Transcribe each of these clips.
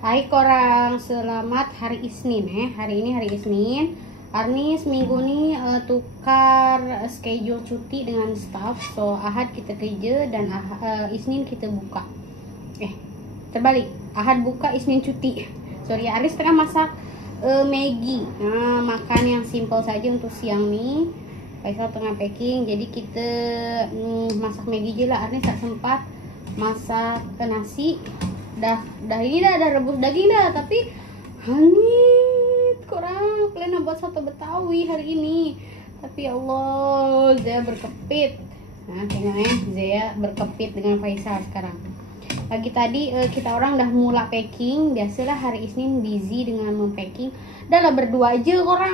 Hai korang, selamat hari Isnin Hari ini hari Isnin. Arnis minggu ini tukar schedule cuti dengan staff. So Ahad kita kerja dan Isnin kita buka. Terbalik, Ahad buka, Isnin cuti. Sorry, Arnis tengah masak Maggi. Makan yang simple saja untuk siang nih. Faisal tengah packing, jadi kita masak Maggi je lah. Arnis tak sempat masak nasi. Dah rebus daging dah, tapi hangit korang. Plan nak buat soto Betawi hari ini, tapi ya Allah, Zaya berkepit. Tengok Zaya berkepit dengan Faisal sekarang. Pagi tadi kita orang dah mula packing. Biasalah hari Isnin busy dengan mempacking. Dah lah berdua aja korang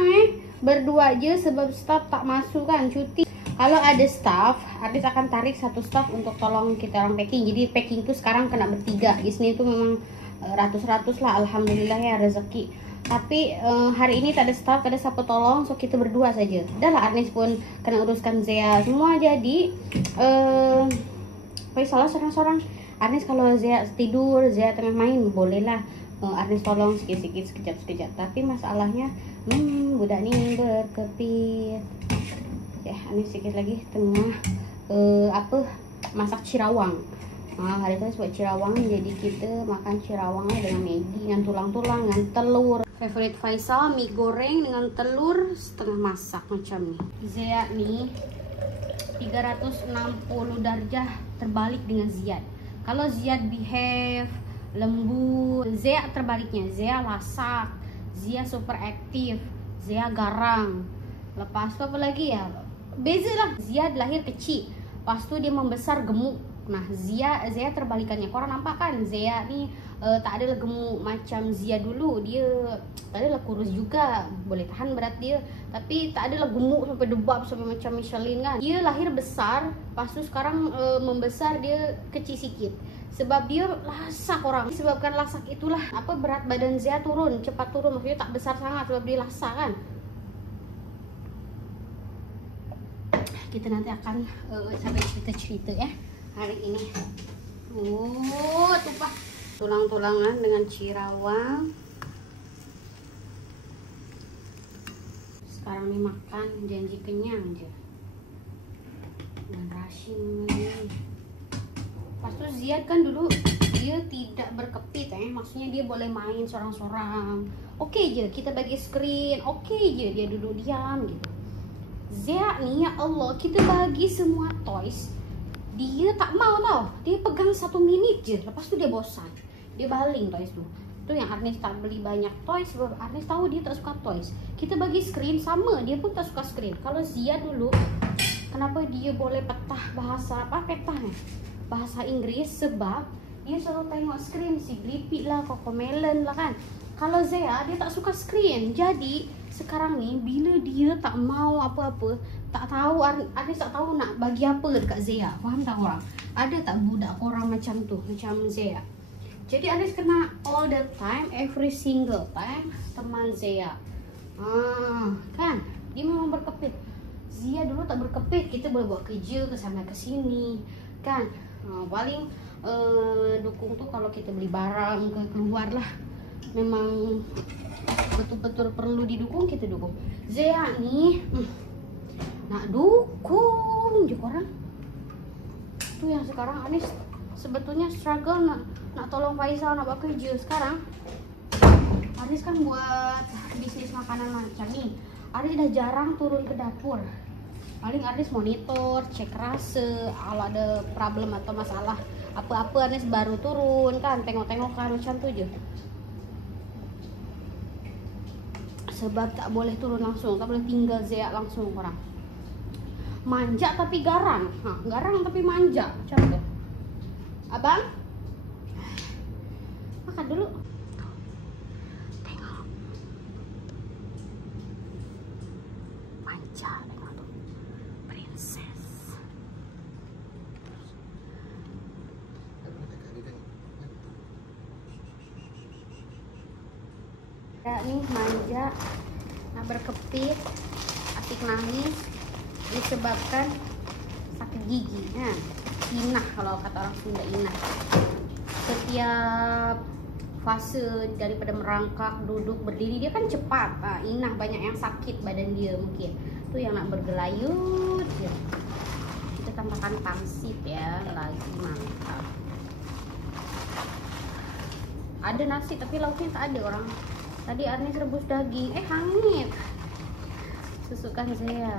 berdua aja sebab staff tak masuk kan, cuti. Kalau ada staff, Artis akan tarik satu staff untuk tolong kita orang packing. Jadi packing tuh sekarang kena bertiga. Isnin tuh memang ratus-ratus lah, alhamdulillah ya rezeki. Tapi hari ini tak ada staff, tak ada siapa tolong, so kita berdua saja. Dah lah, Arnis pun kena uruskan Zea semua. Jadi salah seorang-seorang. Arnis kalau Zea tidur, Zea tengah main, boleh lah Arnis tolong sikit-sikit, sekejap-sekejap. Tapi masalahnya budak ni berkepit. Ini sedikit lagi tengah masak cirawang. Hari itu buat cirawang, jadi kita makan cirawangnya dengan Maggi, dengan tulang-tulang, dengan telur. Favorite Faisal, mie goreng dengan telur setengah masak macam ni. Zia ni 360 darjah terbalik dengan Ziyad. Kalau Ziyad behave lembut, Zia terbaliknya. Zia lasak, Zia super aktif, Zia garang. Lepas tu apa lagi ya? Beza lah. Ziyad lahir kecil, lepas tu dia membesar gemuk. Nah Zia terbalikannya. Korang nampak kan, Zia ni tak adalah gemuk macam Zia dulu. Dia tak adalah kurus juga, boleh tahan berat dia, tapi tak adalah gemuk sampai debab sampai macam Michelin kan. Dia lahir besar, lepas tu sekarang membesar dia kecil sikit. Sebab dia lasak orang. Sebabkan lasak itulah berat badan Zia turun, cepat turun. Maksudnya tak besar sangat sebab dia lasak kan. Kita nanti akan sampai cerita-cerita ya hari ini. Tumpah tulang-tulangan dengan cirawang. Sekarang nih makan janji kenyang aja. Dan Rashim lagi. Pas tuh Ziyad kan dulu dia tidak berkepit maksudnya dia boleh main sorang-sorang. Oke aja, kita bagi screen, oke aja dia duduk diam gitu. Zia nih, ya Allah, kita bagi semua toys, dia tak mau tau. Dia pegang 1 minit je, lepas tu dia bosan, dia baling toys tu. Itu yang Arnis tak beli banyak toys, sebab Arnis tahu dia tak suka toys. Kita bagi screen sama, dia pun tak suka screen. Kalau Zia dulu, kenapa dia boleh bahasa Inggris, sebab dia selalu tengok screen, si Blippi lah, Cocomelon lah kan. Kalau Zia, dia tak suka screen. Jadi sekarang ni bila dia tak mau apa-apa, tak tahu, Arnis tak tahu nak bagi apa dekat Zia. Faham tak korang? Ada tak budak korang macam tu, macam Zia? Jadi Arnis kena all the time, every single time teman Zia. Kan? Dia memang berkepit. Zia dulu tak berkepit, kita boleh buat kerja ke sana ke sini, kan? Paling dukung tu kalau kita beli barang ke keluar lah. Memang betul-betul perlu didukung, kita dukung. Zia nih nak dukung je korang. Tu yang sekarang Arnis sebetulnya struggle nak tolong Faisal nak buat kerja. Sekarang Arnis kan buat bisnis makanan macam ni. Arnis dah jarang turun ke dapur. Paling Arnis monitor, cek rasa, kalau ada problem atau masalah apa-apa Arnis baru turun kan, tengok-tengok kan, macam tu je. Sebab tak boleh turun langsung, tak boleh tinggal Zia langsung orang. Manja tapi garang, garang tapi manja, macam tu. Abang, makan dulu. Tengok, manja, tengok tu, princess. Ya, nih manja, nak berkepit, Atik nangis disebabkan sakit gigi. Inah kalau kata orang Sunda, inah. Setiap fase daripada merangkak, duduk, berdiri dia kan cepat. Nah, inah banyak yang sakit badan dia mungkin. Tuh yang nak bergelayut ya. Kita tambahkan pangsit ya, lagi mantap. Ada nasi tapi lauknya tak ada orang. Tadi Arnis rebus daging, hangit. Susukan saya.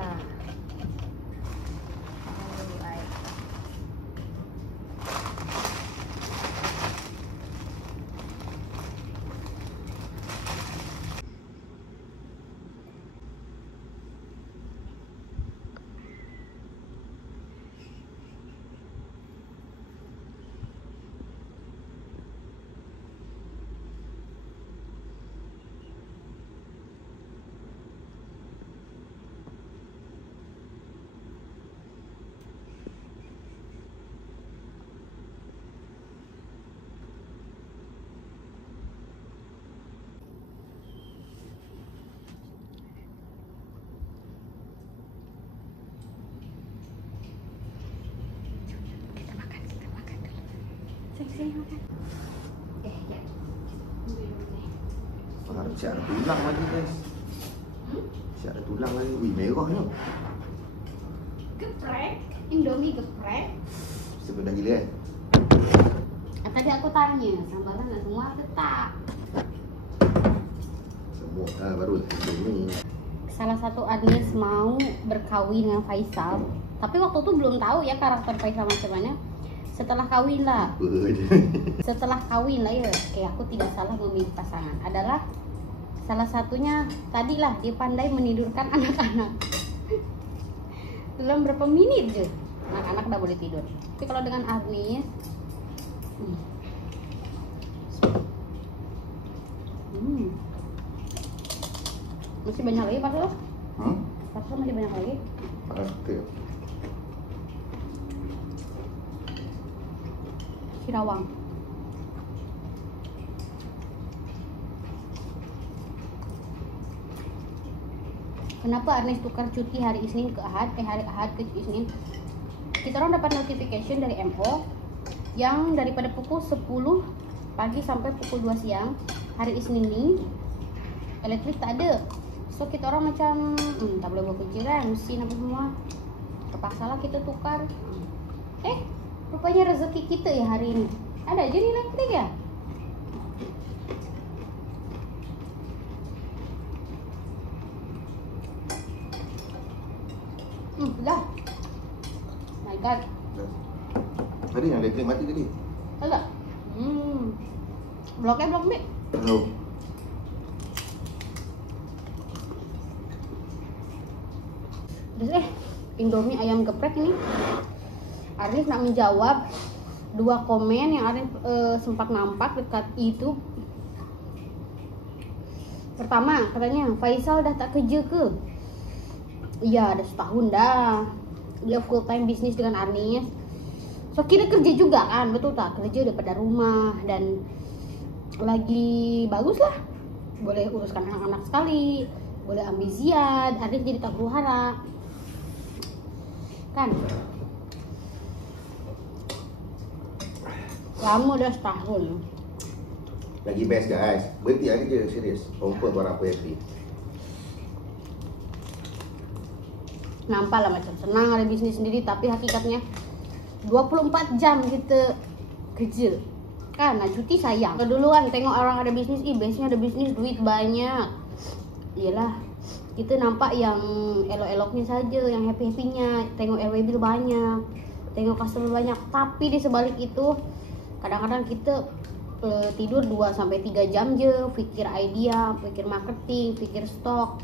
Sini makan. Ya. Siap ada tulang lagi guys. Siap ada tulang lagi. Wih, merahnya. Geprek, Indomie geprek. Sebelah gila Tadi aku tanya, sambalnya nggak semua tetap. Semua, baru ini. Salah satu Arnis mau berkawin dengan Faisal, tapi waktu itu belum tahu ya karakter Faisal macam mana. Setelah kawin lah ya, kayak aku tidak salah memilih pasangan. Adalah salah satunya tadilah dia pandai menidurkan anak-anak. Dalam berapa menit je anak-anak udah boleh tidur. Tapi kalau dengan Arnis masih banyak lagi Pak Sul? Pak Sul masih banyak lagi? Oke. Sirawang. Kenapa Arnis tukar cuti hari Isnin ke Ahad? Hari Ahad ke Isnin. Kita orang dapat notification dari MO yang daripada pukul 10 pagi sampai pukul 2 siang hari Isnin ini elektrik tak ada. So kita orang macam tak boleh buat kerja kan, mesin apa semua. Terpaksa lah kita tukar. Rupanya rezeki kita ya hari ini. Ada aja nih elektrik ya. Dah. My God. Tadi yang elektrik mati tadi. Ada. Blok B. Hello. Terus Indomie ayam geprek ini. Arif nak menjawab 2 komen yang Arif sempat nampak dekat YouTube. Pertama, katanya Faisal dah tak kerja ke? Iya, dah setahun dah. Dia full time bisnis dengan Arnis. So kita kerja juga kan, betul tak? Kerja daripada rumah dan lagi bagus lah. Boleh uruskan anak-anak sekali, boleh ambil ziad, Arif jadi tak perlu harap. Kan? Lama dah setahun. Lagi best guys. Berhenti aja je serius. Confirm barang apa happy. Nampak lah macam senang ada bisnis sendiri, tapi hakikatnya 24 jam kita kerja. Kan, nak cuti sayang. Dulu kan tengok orang ada bisnis, bestnya ada bisnis, duit banyak. Iyalah, kita nampak yang elok-eloknya saja, yang happy-happynya. Tengok airway bill banyak, tengok customer banyak. Tapi di sebalik itu kadang-kadang kita tidur 2-3 jam je, pikir idea, pikir marketing, pikir stok,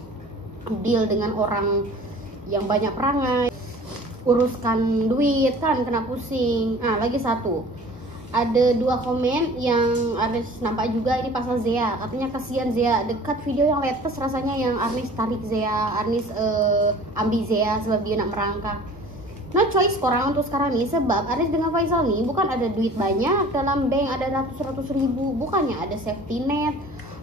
deal dengan orang yang banyak perangai, uruskan duit kan, kena pusing. Lagi satu, ada 2 komen yang Arnis nampak juga, ini pasal Zea. Katanya kasihan Zea, dekat video yang latest rasanya yang Arnis tarik Zea, Arnis ambil Zea sebab dia nak merangkak. No choice korang untuk sekarang nih, sebab Arnis dengan Faisal nih bukan ada duit banyak dalam bank, ada ratus ribu, bukannya ada safety net,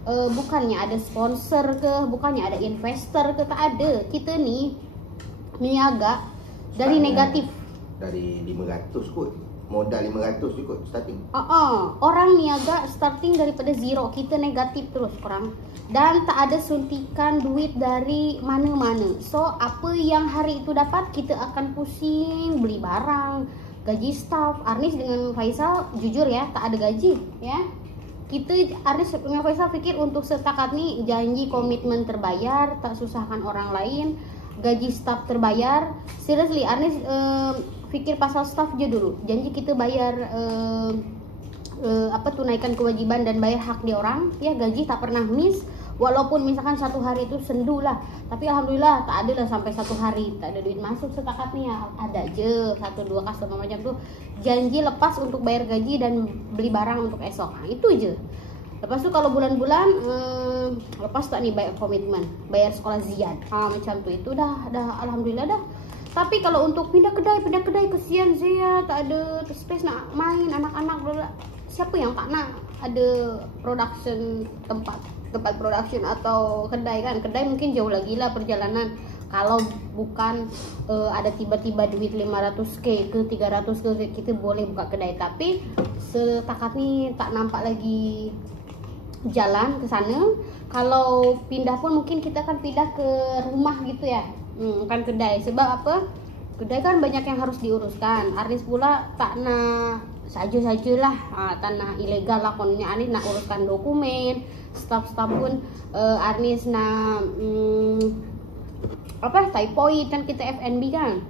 bukannya ada sponsor ke, bukannya ada investor ke, tak ada. Kita nih niaga dari negatif. Dari 500 kot. modal 500 cukup starting. Orang niaga starting daripada zero, kita negatif terus orang. Dan tak ada suntikan duit dari mana-mana. So apa yang hari itu dapat, kita akan pusing beli barang, gaji staff. Arnis dengan Faisal jujur ya, tak ada gaji ya. Kita Arnis dengan Faisal pikir untuk setakat nih janji komitmen terbayar, tak susahkan orang lain, gaji staff terbayar. Seriously Arnis pikir pasal staff je dulu. Janji kita bayar tunaikan kewajiban dan bayar hak dia orang ya, gaji tak pernah miss. Walaupun misalkan satu hari itu sendu lah, tapi alhamdulillah tak ada lah sampai satu hari tak ada duit masuk setakat nih ya. Ada je 1-2 customer macam tuh janji lepas untuk bayar gaji dan beli barang untuk esok. Nah, itu je. Lepas tu kalau bulan-bulan lepas tak nih bayar komitmen, bayar sekolah Zian. Macam tu itu dah alhamdulillah dah. Tapi kalau untuk pindah kedai kesian Zia, tak ada space nak main anak-anak. Siapa yang tak nak ada production tempat production atau kedai kan? Kedai mungkin jauh lagi lah perjalanan. Kalau bukan ada tiba-tiba duit 500k ke 300k, kita boleh buka kedai. Tapi setakat ni tak nampak lagi jalan ke sana. Kalau pindah pun mungkin kita akan pindah ke rumah gitu ya, bukan kedai. Sebab apa? Kedai kan banyak yang harus diuruskan. Arnis pula tak nak saja-sajalah, tanah ilegal lah kononnya. Arnis nak uruskan dokumen, staff pun Arnis nak typhoid kan, kita F&B kan,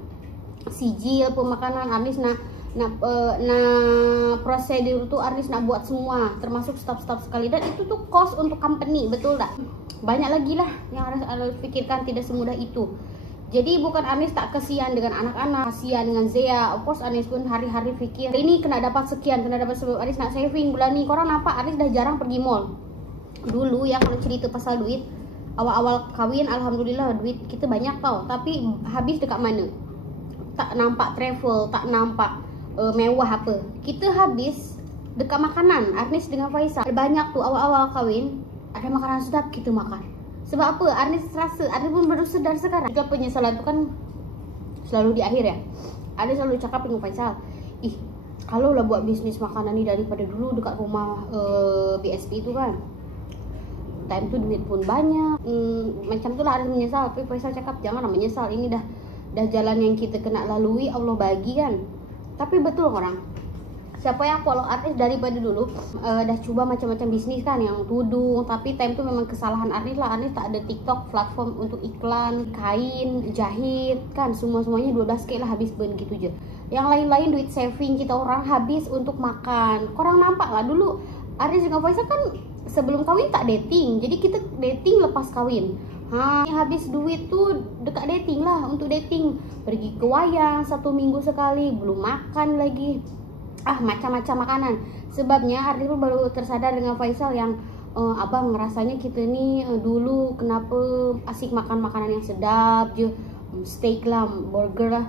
sijil pemakanan. Arnis nak prosedur tu Arnis nak buat semua, termasuk staff sekali, dan itu tuh cost untuk company, betul tak? Banyak lagi lah yang harus pikirkan, tidak semudah itu. Jadi bukan Arnis tak kesian dengan anak-anak, kesian dengan Zea. Of course Arnis pun hari-hari fikir ini kena dapat sekian, kena dapat sebab Arnis nak saving bulan ni. Korang nampak Arnis dah jarang pergi mall. Dulu ya kalau cerita pasal duit, awal-awal kahwin alhamdulillah duit kita banyak tau, tapi habis dekat mana? Tak nampak travel, tak nampak mewah apa. Kita habis dekat makanan. Arnis dengan Faisal banyak tuh awal-awal kahwin, ada makanan sedap kita makan. Sebab apa? Arnis rasa, Arnis pun baru sedar sekarang. Juga penyesalan tu kan selalu di akhir ya. Arnis selalu cakap dengan Faisal, kalau lah buat bisnis makanan ni daripada dulu dekat rumah BSP tu kan, time tu duit pun banyak. Macam tu lah Arnis menyesal. Tapi Faisal cakap janganlah menyesal, ini dah jalan yang kita kena lalui, Allah bagi kan. Tapi betul orang, siapa yang follow Arnis daripada dulu dah cuba macam-macam bisnis kan, yang tudung. Tapi time tu memang kesalahan Arnis lah. Arnis tak ada TikTok, platform untuk iklan, kain, jahit kan, semuanya 12k lah habis burn gitu je. Yang lain-lain duit saving kita orang habis untuk makan. Korang nampak lah dulu Arnis dengan Faisal kan sebelum kawin tak dating, jadi kita dating lepas kawin. Habis duit tu dekat dating lah, untuk dating. Pergi ke wayang 1 minggu sekali, belum makan lagi. Macam-macam makanan. Sebabnya Arnis pun baru tersadar dengan Faisal yang abang rasanya kita ni dulu kenapa asik makan makanan yang sedap je, steak lah, burger lah.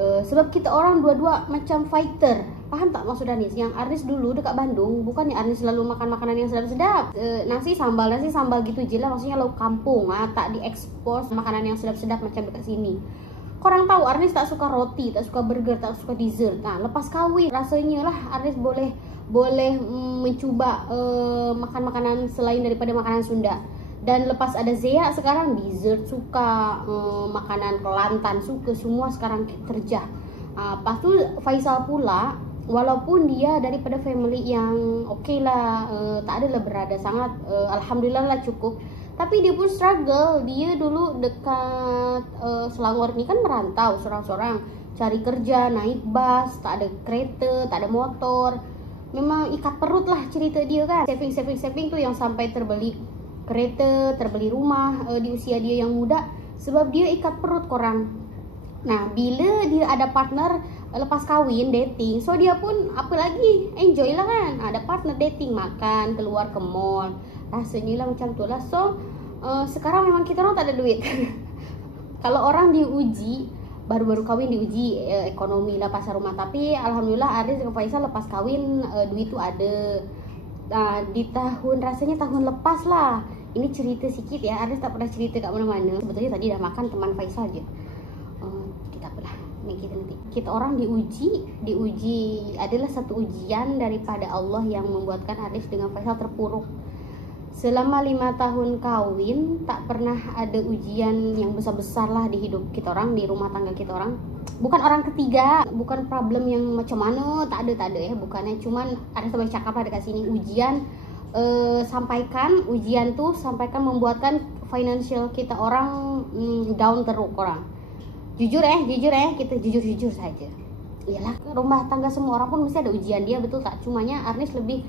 Sebab kita orang dua-dua macam fighter. Faham tak maksud Arnis? Yang Arnis dulu dekat Bandung, bukannya Arnis selalu makan makanan yang sedap-sedap, nasi sambal gitu je lah. Maksudnya lauk kampung, tak diekspos makanan yang sedap-sedap macam dekat sini. Korang tahu Arnis tak suka roti, tak suka burger, tak suka dessert. Lepas kahwin rasanya lah Arnis boleh mencuba makan makanan selain daripada makanan Sunda. Dan lepas ada Zea sekarang dessert suka, makanan Kelantan suka, semua sekarang terjah. Lepas tu Faisal pula, walaupun dia daripada family yang okey lah, tak adalah berada sangat, alhamdulillah lah cukup. Tapi dia pun struggle. Dia dulu dekat Selangor ni kan merantau seorang-seorang, cari kerja, naik bus, tak ada kereta, tak ada motor. Memang ikat perut lah cerita dia kan. Saving tu yang sampai terbeli kereta, terbeli rumah di usia dia yang muda, sebab dia ikat perut korang. Nah, bila dia ada partner lepas kahwin, dating, so dia pun apa lagi, enjoy lah kan. Ada partner dating, makan, keluar ke mall, rasanya lah macam tu lah. So sekarang memang kita orang tak ada duit. Kalau orang diuji, baru-baru kahwin diuji ekonomi lah, pasar rumah. Tapi alhamdulillah Arnis dengan Faisal lepas kahwin duit tu ada. Di rasanya tahun lepas lah. Ini cerita sikit ya, Arnis tak pernah cerita kat mana-mana. Sebetulnya tadi dah makan teman Faisal je. Kita apalah, kita nanti. kita orang diuji adalah satu ujian daripada Allah yang membuatkan Arnis dengan Faisal terpuruk. Selama 5 tahun kawin tak pernah ada ujian yang besar-besar lah di hidup kita orang, di rumah tangga kita orang. Bukan orang ketiga, bukan problem yang macam mana, tak ada ya, bukannya. Cuman ada sampai cakap lah dekat sini, ujian sampaikan membuatkan financial kita orang down teruk orang. Jujur kita jujur saja. Iyalah, rumah tangga semua orang pun mesti ada ujian dia, betul tak? Cumanya Arnis lebih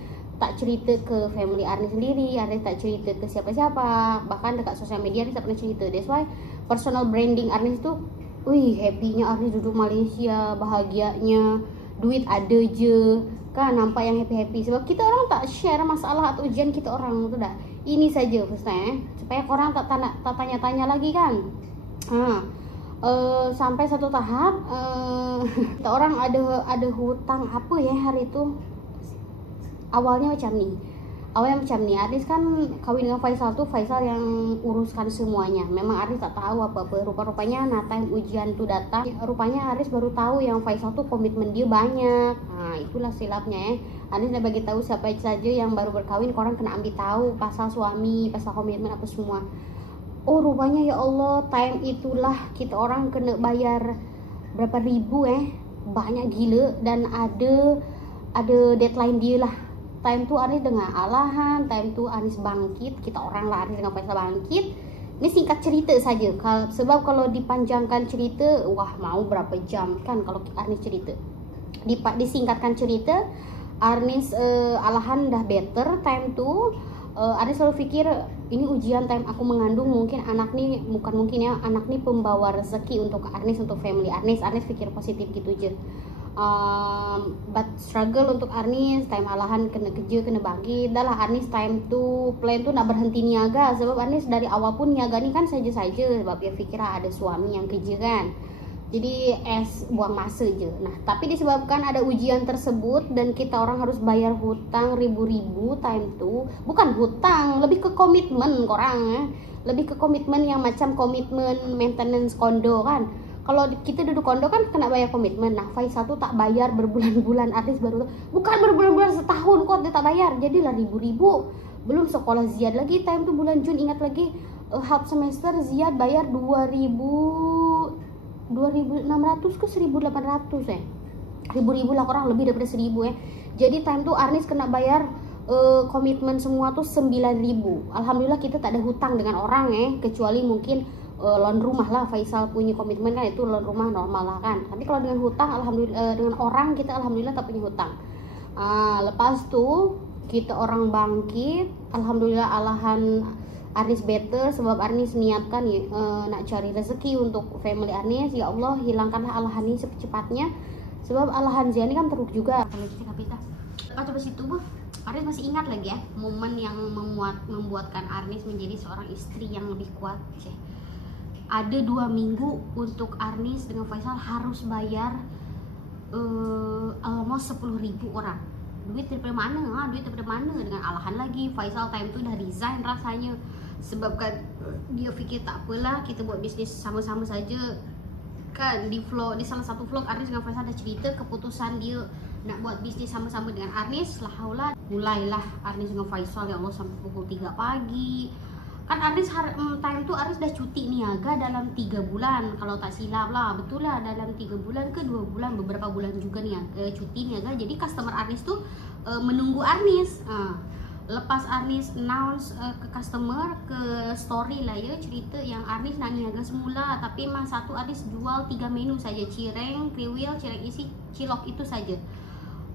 tak cerita ke family Arnis sendiri, Arnis tak cerita ke siapa-siapa, bahkan dekat sosial media Arnis tak pernah cerita. That's why personal branding Arnis tu, wih, happy-nya Arnis duduk Malaysia, bahagianya, duit ada je, kan nampak yang happy-happy. Sebab kita orang tak share masalah atau ujian kita orang tu dah. Ini saja firstnya, supaya korang tak tanya-tanya lagi kan. Sampai satu tahap kita orang ada hutang apa ya hari itu. Awalnya macam ni, Arnis kan kawin dengan Faisal tu, Faisal yang uruskan semuanya. Memang Arnis tak tahu apa-apa. Rupa-rupanya time ujian tu datang, rupanya Arnis baru tahu yang Faisal tu komitmen dia banyak. Itulah silapnya Arnis dah bagi tahu siapa saja yang baru berkawin, korang kena ambil tahu pasal suami, pasal komitmen apa semua. Oh, rupanya ya Allah, time itulah kita orang kena bayar berapa ribu banyak gila, dan ada deadline dia lah. Time tu Arnis dengan alahan, time tu Arnis bangkit, kita orang lah Arnis dengan Faisal bangkit. Ini singkat cerita saja, sebab kalau dipanjangkan cerita, wah mau berapa jam kan kalau Arnis cerita. Disingkatkan cerita, Arnis alahan dah better time tu. Arnis selalu fikir ini ujian time aku mengandung, mungkin anak ni anak ni pembawa rezeki untuk Arnis, untuk family Arnis. Arnis fikir positif gitu je. But struggle untuk Arnis, time alahan kena kerja, kena bangkit. Dah lah Arnis time tu plan tu nak berhenti niaga, sebab Arnis dari awal pun niaga ni kan saja-saja, sebab dia fikir ada suami yang kerja kan. Jadi buang masa je. Nah, tapi disebabkan ada ujian tersebut dan kita orang harus bayar hutang ribu-ribu time tu. Bukan hutang, lebih ke komitmen korang Lebih ke komitmen yang macam komitmen maintenance kondo kan. Kalau kita duduk kondo kan kena bayar komitmen. Nah, Faisal tu tak bayar berbulan-bulan, Artis baru bukan berbulan-bulan, setahun kok dia tak bayar. Jadilah ribu-ribu. Belum sekolah Ziyad lagi time tu bulan Jun, ingat lagi half semester Ziyad bayar 2.600 ke 1.800 ribu lah, kurang lebih daripada 1.000 Jadi time tu Arnis kena bayar komitmen semua tuh 9.000. Alhamdulillah kita tak ada hutang dengan orang kecuali mungkin loan rumah lah. Faisal punya komitmen kan, itu loan rumah normal lah kan. Tapi kalau dengan hutang, alhamdulillah dengan orang kita alhamdulillah tak punya hutang. Lepas tu kita orang bangkit, alhamdulillah alahan Arnis better, sebab Arnis niatkan nak cari rezeki untuk family Arnis. Ya Allah, hilangkanlah alahan ini secepatnya, sebab alahan Zia ni kan teruk juga. Kalau kita kapita lepas situ Arnis masih ingat lagi momen yang membuatkan Arnis menjadi seorang istri yang lebih kuat. Ada 2 minggu untuk Arnis dengan Faisal harus bayar almost 10.000 orang. Duit daripada mana? Dengan alahan lagi Faisal time tu dah resign rasanya, sebab kan dia fikir tak apalah, kita buat bisnis sama-sama saja kan. Di salah satu vlog Arnis dengan Faisal dah cerita keputusan dia nak buat bisnis sama-sama dengan Arnis. Lahaulah, mulailah Arnis dengan Faisal ya Allah sampai pukul 3 pagi kan. Arnis time tu Arnis dah cuti niaga dalam 3 bulan kalau tak silap lah. Betul lah, dalam 3 bulan ke 2 bulan, beberapa bulan juga niaga, cuti niaga. Jadi customer Arnis tu menunggu Arnis. Lepas Arnis announce ke customer, ke story lah ya, cerita yang Arnis nak niaga semula, tapi masa satu Arnis jual 3 menu saja, cireng, kriwil, cireng isi, cilok, itu saja.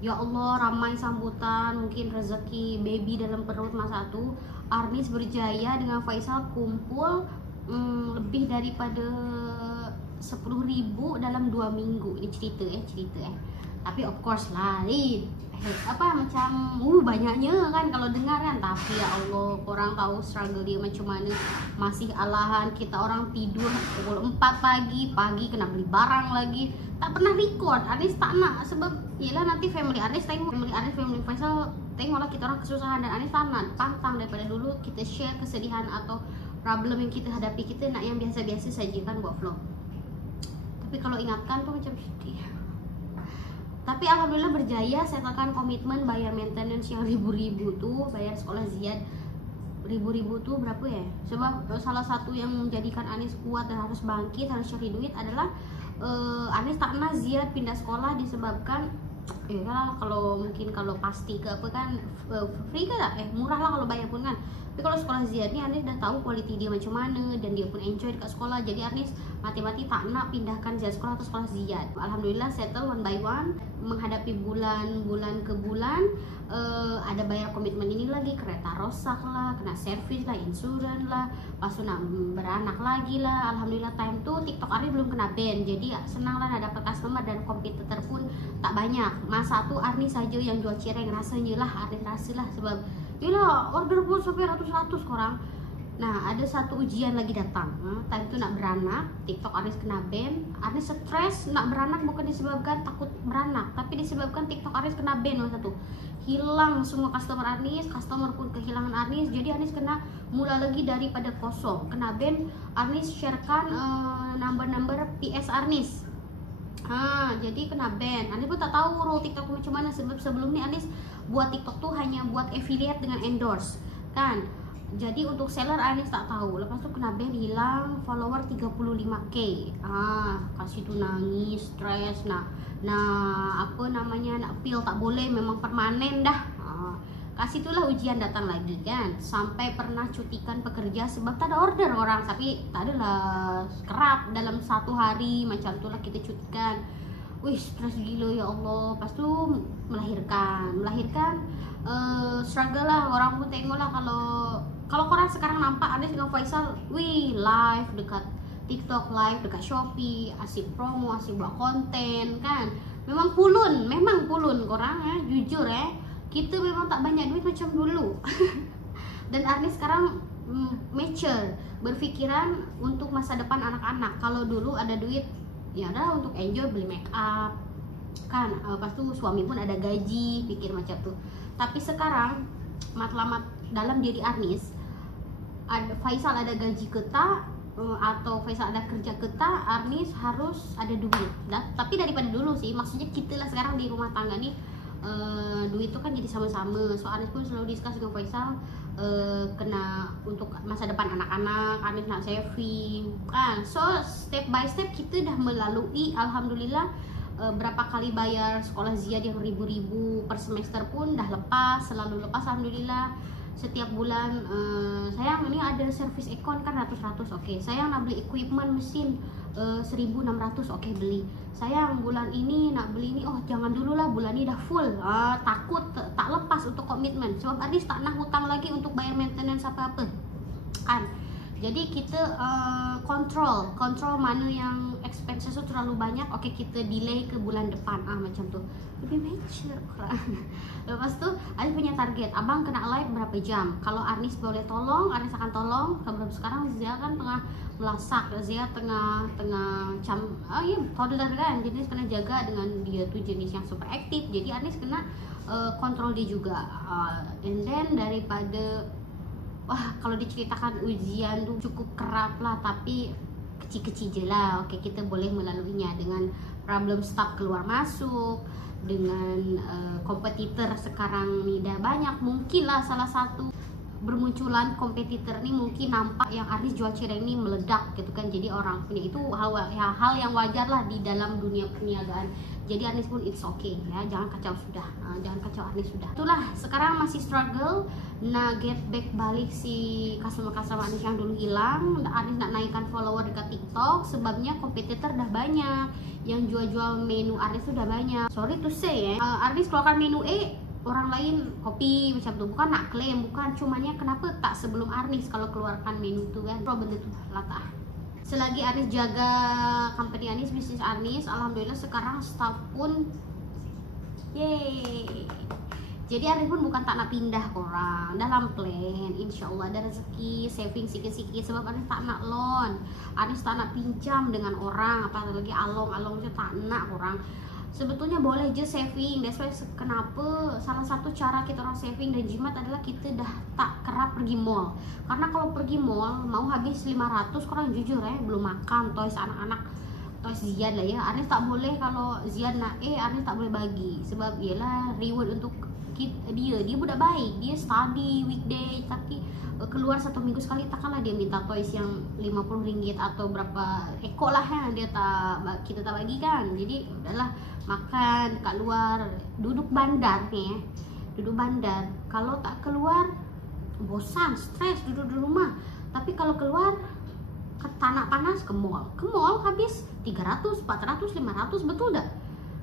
Ya Allah, ramai sambutan, mungkin rezeki baby dalam perut masa itu. Arnis berjaya dengan Faisal kumpul lebih daripada 10.000 dalam 2 minggu. Ini cerita. Tapi of course lah, macam banyaknya kan kalau dengar kan. Tapi ya Allah, korang tahu struggle dia macam mana. Masih alahan, kita orang tidur pukul 4 pagi kena beli barang lagi. Tak pernah record, Arnis tak nak, sebab yelah nanti family Arnis tengok, family Faisal tengoklah kita orang kesusahan, dan Arnis tak nak pantang daripada dulu kita share kesedihan atau problem yang kita hadapi. Kita nak yang biasa-biasa saja kan buat vlog. Tapi kalau ingatkan tuh macam sedih. Tapi alhamdulillah berjaya setelkan komitmen bayar maintenance yang ribu-ribu tuh, bayar sekolah Ziyad ribu-ribu tuh berapa ya? Sebab salah satu yang menjadikan Anis kuat dan harus bangkit, harus cari duit adalah Anis tak pernah Ziyad pindah sekolah disebabkan ya kalau mungkin kalau pasti ke apa kan free kan murah lah kalau bayar pun kan. Tapi kalau sekolah Ziyad nih Anis udah tahu quality dia macam mana dan dia pun enjoy dekat sekolah. Jadi Anis mati-mati tak nak pindahkan Ziyad sekolah atau sekolah Ziyad. Alhamdulillah settle one by one, menghadapi bulan ke bulan. Ada bayar komitmen ini lagi, kereta rosak lah, kena servis lah, insurans lah, pas nak beranak lagi lah. Alhamdulillah time tuh TikTok Aris belum kena ban, jadi senang lah dapat customer dan kompetitor pun tak banyak. Masa tuh Arni saja yang jual cireng, rasanya lah Arni rasa lah sebab gila order pun sampai ratus orang. Nah ada satu ujian lagi datang, time itu nak beranak, TikTok Aris kena ban. Aris stres nak beranak bukan disebabkan takut beranak, tapi disebabkan TikTok Aris kena ban masa tuh. Hilang semua customer Anis, customer pun kehilangan Anis, jadi Anis kena mula lagi daripada kosong. Kena ban, Anis sharekan number PS Anis. Jadi kena ban. Anis pun tak tahu rule TikTok macam mana sebab sebelum ni Anis buat TikTok tuh hanya buat affiliate dengan endorse kan. Jadi untuk seller Anis tak tahu. Lepas tu kena ban, hilang follower 35k. Kasih tu nangis, stres, nak apa namanya, nak pil tak boleh, memang permanen dah. Kasih itulah ujian datang lagi kan. Sampai pernah cutikan pekerja sebab tak ada order orang, tapi tak adalah kerap dalam satu hari macam itulah kita cutikan. Wih, stres gila ya Allah. Lepas tu melahirkan struggle lah. Orang pun tengok lah kalau korang sekarang nampak Anis dengan Faisal, wih live dekat TikTok, live dekat Shopee, asyik promo, asyik buat konten kan. Memang pulun korang ya, jujur ya. Kita memang tak banyak duit macam dulu. Dan Arni sekarang mature, berpikiran untuk masa depan anak-anak. Kalau dulu ada duit ya udah untuk enjoy, beli make up kan, lepas tu suami pun ada gaji, pikir macam tuh. Tapi sekarang matlamat dalam diri Arnis, Faisal ada gaji ke tak, atau Faisal ada kerja ke tak, Arnis harus ada duit. Tapi daripada dulu sih, maksudnya kita lah sekarang di rumah tangga nih, duit itu kan jadi sama-sama. So Arnis pun selalu discuss dengan Faisal, kena untuk masa depan anak-anak, Arnis nak saving kan. So step by step kita dah melalui, alhamdulillah. Berapa kali bayar sekolah Ziyad yang ribu-ribu per semester pun dah lepas, selalu lepas alhamdulillah. Setiap bulan sayang ini ada servis aircon kan ratus-ratus, oke. Sayang nak beli equipment mesin 1.600, oke beli. Sayang bulan ini nak beli ini, oh jangan dulu lah, bulan ini dah full. Takut tak lepas untuk komitmen sebab Aris tak nak hutang lagi untuk bayar maintenance apa-apa kan. Jadi kita kontrol mana yang expenses itu terlalu banyak, oke kita delay ke bulan depan, macam tuh lebih mature kan. Lepas tu Arnis punya target, abang kena live berapa jam, kalau Arnis boleh tolong Arnis akan tolong. Kalau sekarang Zia kan tengah melasak, Zia tengah jam toddler kan, jadi Arnis kena jaga dengan dia tuh jenis yang super aktif, jadi Arnis kena kontrol dia juga. And then daripada kalau diceritakan ujian tuh cukup kerap lah, tapi kecil-kecil je lah. Oke, kita boleh melaluinya dengan problem staff keluar masuk, dengan kompetitor sekarang nih dah banyak. Mungkin lah salah satu bermunculan kompetitor nih mungkin nampak yang Arnis jual cireng nih meledak gitu kan. Jadi orang punya itu hal yang wajar lah di dalam dunia perniagaan. Jadi Arnis pun it's okay ya, jangan kacau sudah, jangan kacau Arnis sudah. Itulah sekarang masih struggle get back balik si customer Arnis yang dulu hilang. Arnis nak naikkan follower dekat TikTok, sebabnya kompetitor dah banyak, yang jual-jual menu Arnis sudah banyak. Sorry to say ya, Arnis keluarkan menu orang lain kopi macam tuh, bukan nak klaim, bukan, cumannya kenapa tak sebelum Arnis kalau keluarkan menu tuh kan, benda tuh latah. Selagi Arnis jaga company Arnis, bisnis Arnis, alhamdulillah sekarang staff pun yeay. Jadi Arnis pun bukan tak nak pindah orang, dalam plan, insya Allah ada rezeki, saving sikit-sikit, sebab Arnis tak nak loan, Arnis tak nak pinjam dengan orang, apalagi along je tak nak orang. Sebetulnya boleh je saving, that's why kenapa salah satu cara kita orang saving dan jimat adalah kita dah tak kerap pergi mall. Karena kalau pergi mall mau habis 500, korang jujur ya, belum makan, toys anak-anak toys Zian lah ya. Anis tak boleh kalau Zian nak Anis tak boleh bagi, sebab ialah reward untuk dia budak baik, dia study weekday, tapi keluar 1 minggu sekali takkanlah dia minta toys yang RM50 atau berapa ekor lah ya, kita tak bagi kan. Jadi udahlah, makan kat luar, duduk bandar nih, duduk bandar. Kalau tak keluar bosan, stres duduk di rumah. Tapi kalau keluar ke tanah panas, ke mall habis 300, 400, 500, betul dah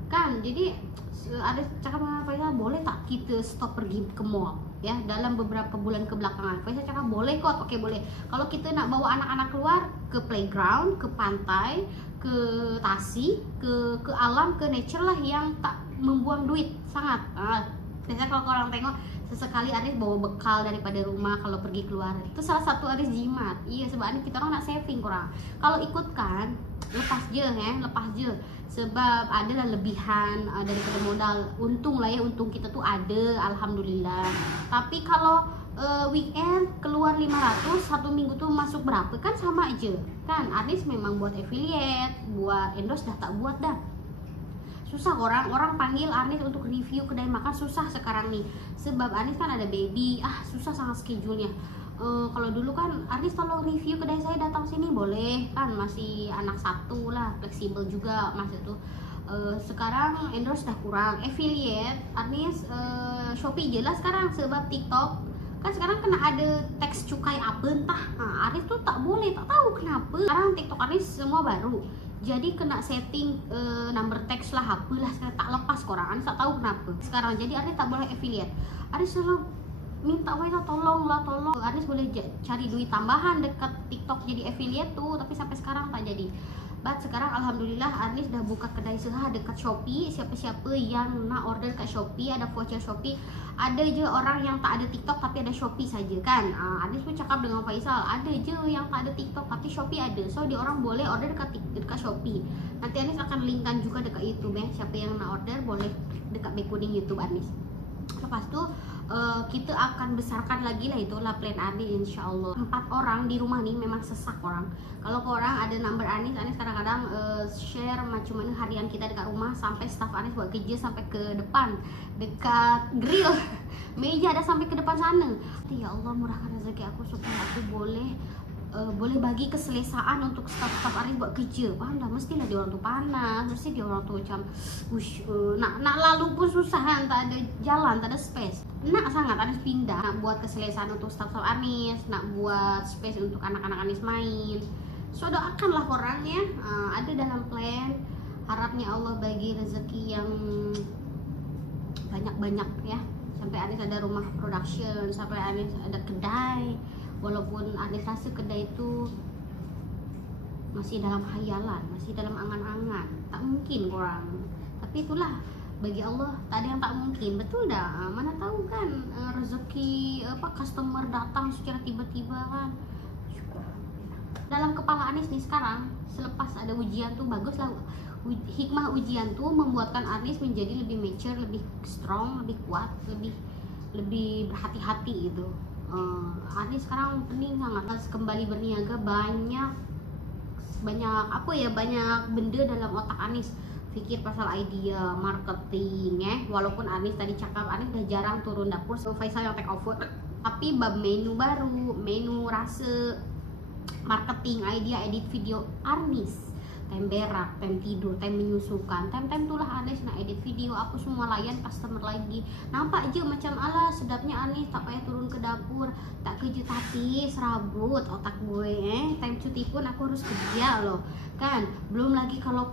kan. Jadi ada cakap dengan Faisal, boleh tak kita stop pergi ke mall ya dalam beberapa bulan kebelakangan. Faisal cakap boleh kot, oke boleh. Kalau kita nak bawa anak-anak keluar ke playground, ke pantai, ke Tasik, ke alam, ke nature lah yang tak membuang duit sangat. Biasanya kalau orang tengok sesekali Aris bawa bekal daripada rumah kalau pergi keluar, itu salah satu Aris jimat. Iya, sebab kita orang nak saving kurang. Kalau ikutkan lepas je, sebab adalah lebihan daripada modal. Untung lah ya, untung kita tuh ada, alhamdulillah. Tapi kalau weekend keluar 500, 1 minggu tuh masuk berapa, kan sama aja kan. Aris memang buat affiliate, buat endorse dah tak buat dah. Susah orang panggil Anis untuk review kedai makan, susah sekarang nih, sebab Anis kan ada baby, susah sangat schedule-nya. Kalau dulu kan Anis tolong review kedai saya, datang sini boleh kan, masih anak 1 lah, fleksibel juga masih tuh. Sekarang endorse dah kurang, affiliate Anis Shopee je lah sekarang, sebab TikTok kan sekarang kena ada teks cukai apa entah. Anis tuh tak boleh, tak tahu kenapa. Sekarang TikTok Anis semua baru, jadi kena setting number text lah, apalah sekarang tak lepas korang. Anis tak tahu kenapa sekarang, jadi Anis tak boleh affiliate. Anis selalu minta Faisal tolong. Anis boleh cari duit tambahan dekat TikTok jadi affiliate tuh, tapi sampai sekarang tak jadi. But sekarang alhamdulillah Anis dah buka kedai seha dekat Shopee. Siapa-siapa yang nak order kat Shopee, ada voucher Shopee. Ada je orang yang tak ada TikTok tapi ada Shopee saja kan. Anis pun cakap dengan Faisal, ada je yang tak ada TikTok tapi Shopee ada. So dia orang boleh order dekat Shopee. Nanti Anis akan linkkan juga dekat YouTube siapa yang nak order boleh dekat Bekuning YouTube Anis. Lepas tu kita akan besarkan lagi lah, itulah plan Anis insyaallah. 4 orang di rumah nih memang sesak orang. Kalau korang ada number Anis kadang-kadang share macam mana harian kita dekat rumah, sampai staff Anis buat kerja sampai ke depan dekat grill meja, ada sampai ke depan sana. Ya Allah, murahkan rezeki aku supaya aku boleh bagi keselesaan untuk staff Anis buat kerja. Faham dah, mestilah dia orang tu panas, mesti dia orang tu macam nak lalu pun susah kan, tak ada jalan, tak ada space. Nak sangat Anis pindah, nak buat keselesaan untuk staff Anis, nak buat space untuk anak-anak Anis main. So doakanlah korang ya, ada dalam plan. Harapnya Allah bagi rezeki yang banyak-banyak ya, sampai Anis ada rumah production, sampai Anis ada kedai. Walaupun Anis rasa kedai itu masih dalam khayalan, masih dalam angan-angan, tak mungkin korang. Tapi itulah, bagi Allah tak ada yang tak mungkin, betul dah. Mana tahu kan rezeki customer datang secara tiba-tiba kan. Dalam kepala Anis nih sekarang, selepas ada ujian tuh baguslah. Hikmah ujian tuh membuatkan Anis menjadi lebih mature, lebih strong, lebih kuat, lebih berhati-hati gitu. Anis sekarang pening sangat, kembali berniaga. Banyak benda dalam otak Anis, fikir pasal idea marketing walaupun Anis tadi cakap Anis dah jarang turun dapur, so Faisal yang take over. Tapi bab menu baru, menu rasa, marketing, idea, edit video, Anis. Time berak, time tidur, time menyusukan, time tulah Anis nak edit video, aku semua layan customer lagi. Nampak je macam alah sedapnya Anis tak payah turun ke dapur, tak kerja, tapi serabut otak gue. Time cuti pun aku harus kerja loh kan. Belum lagi kalau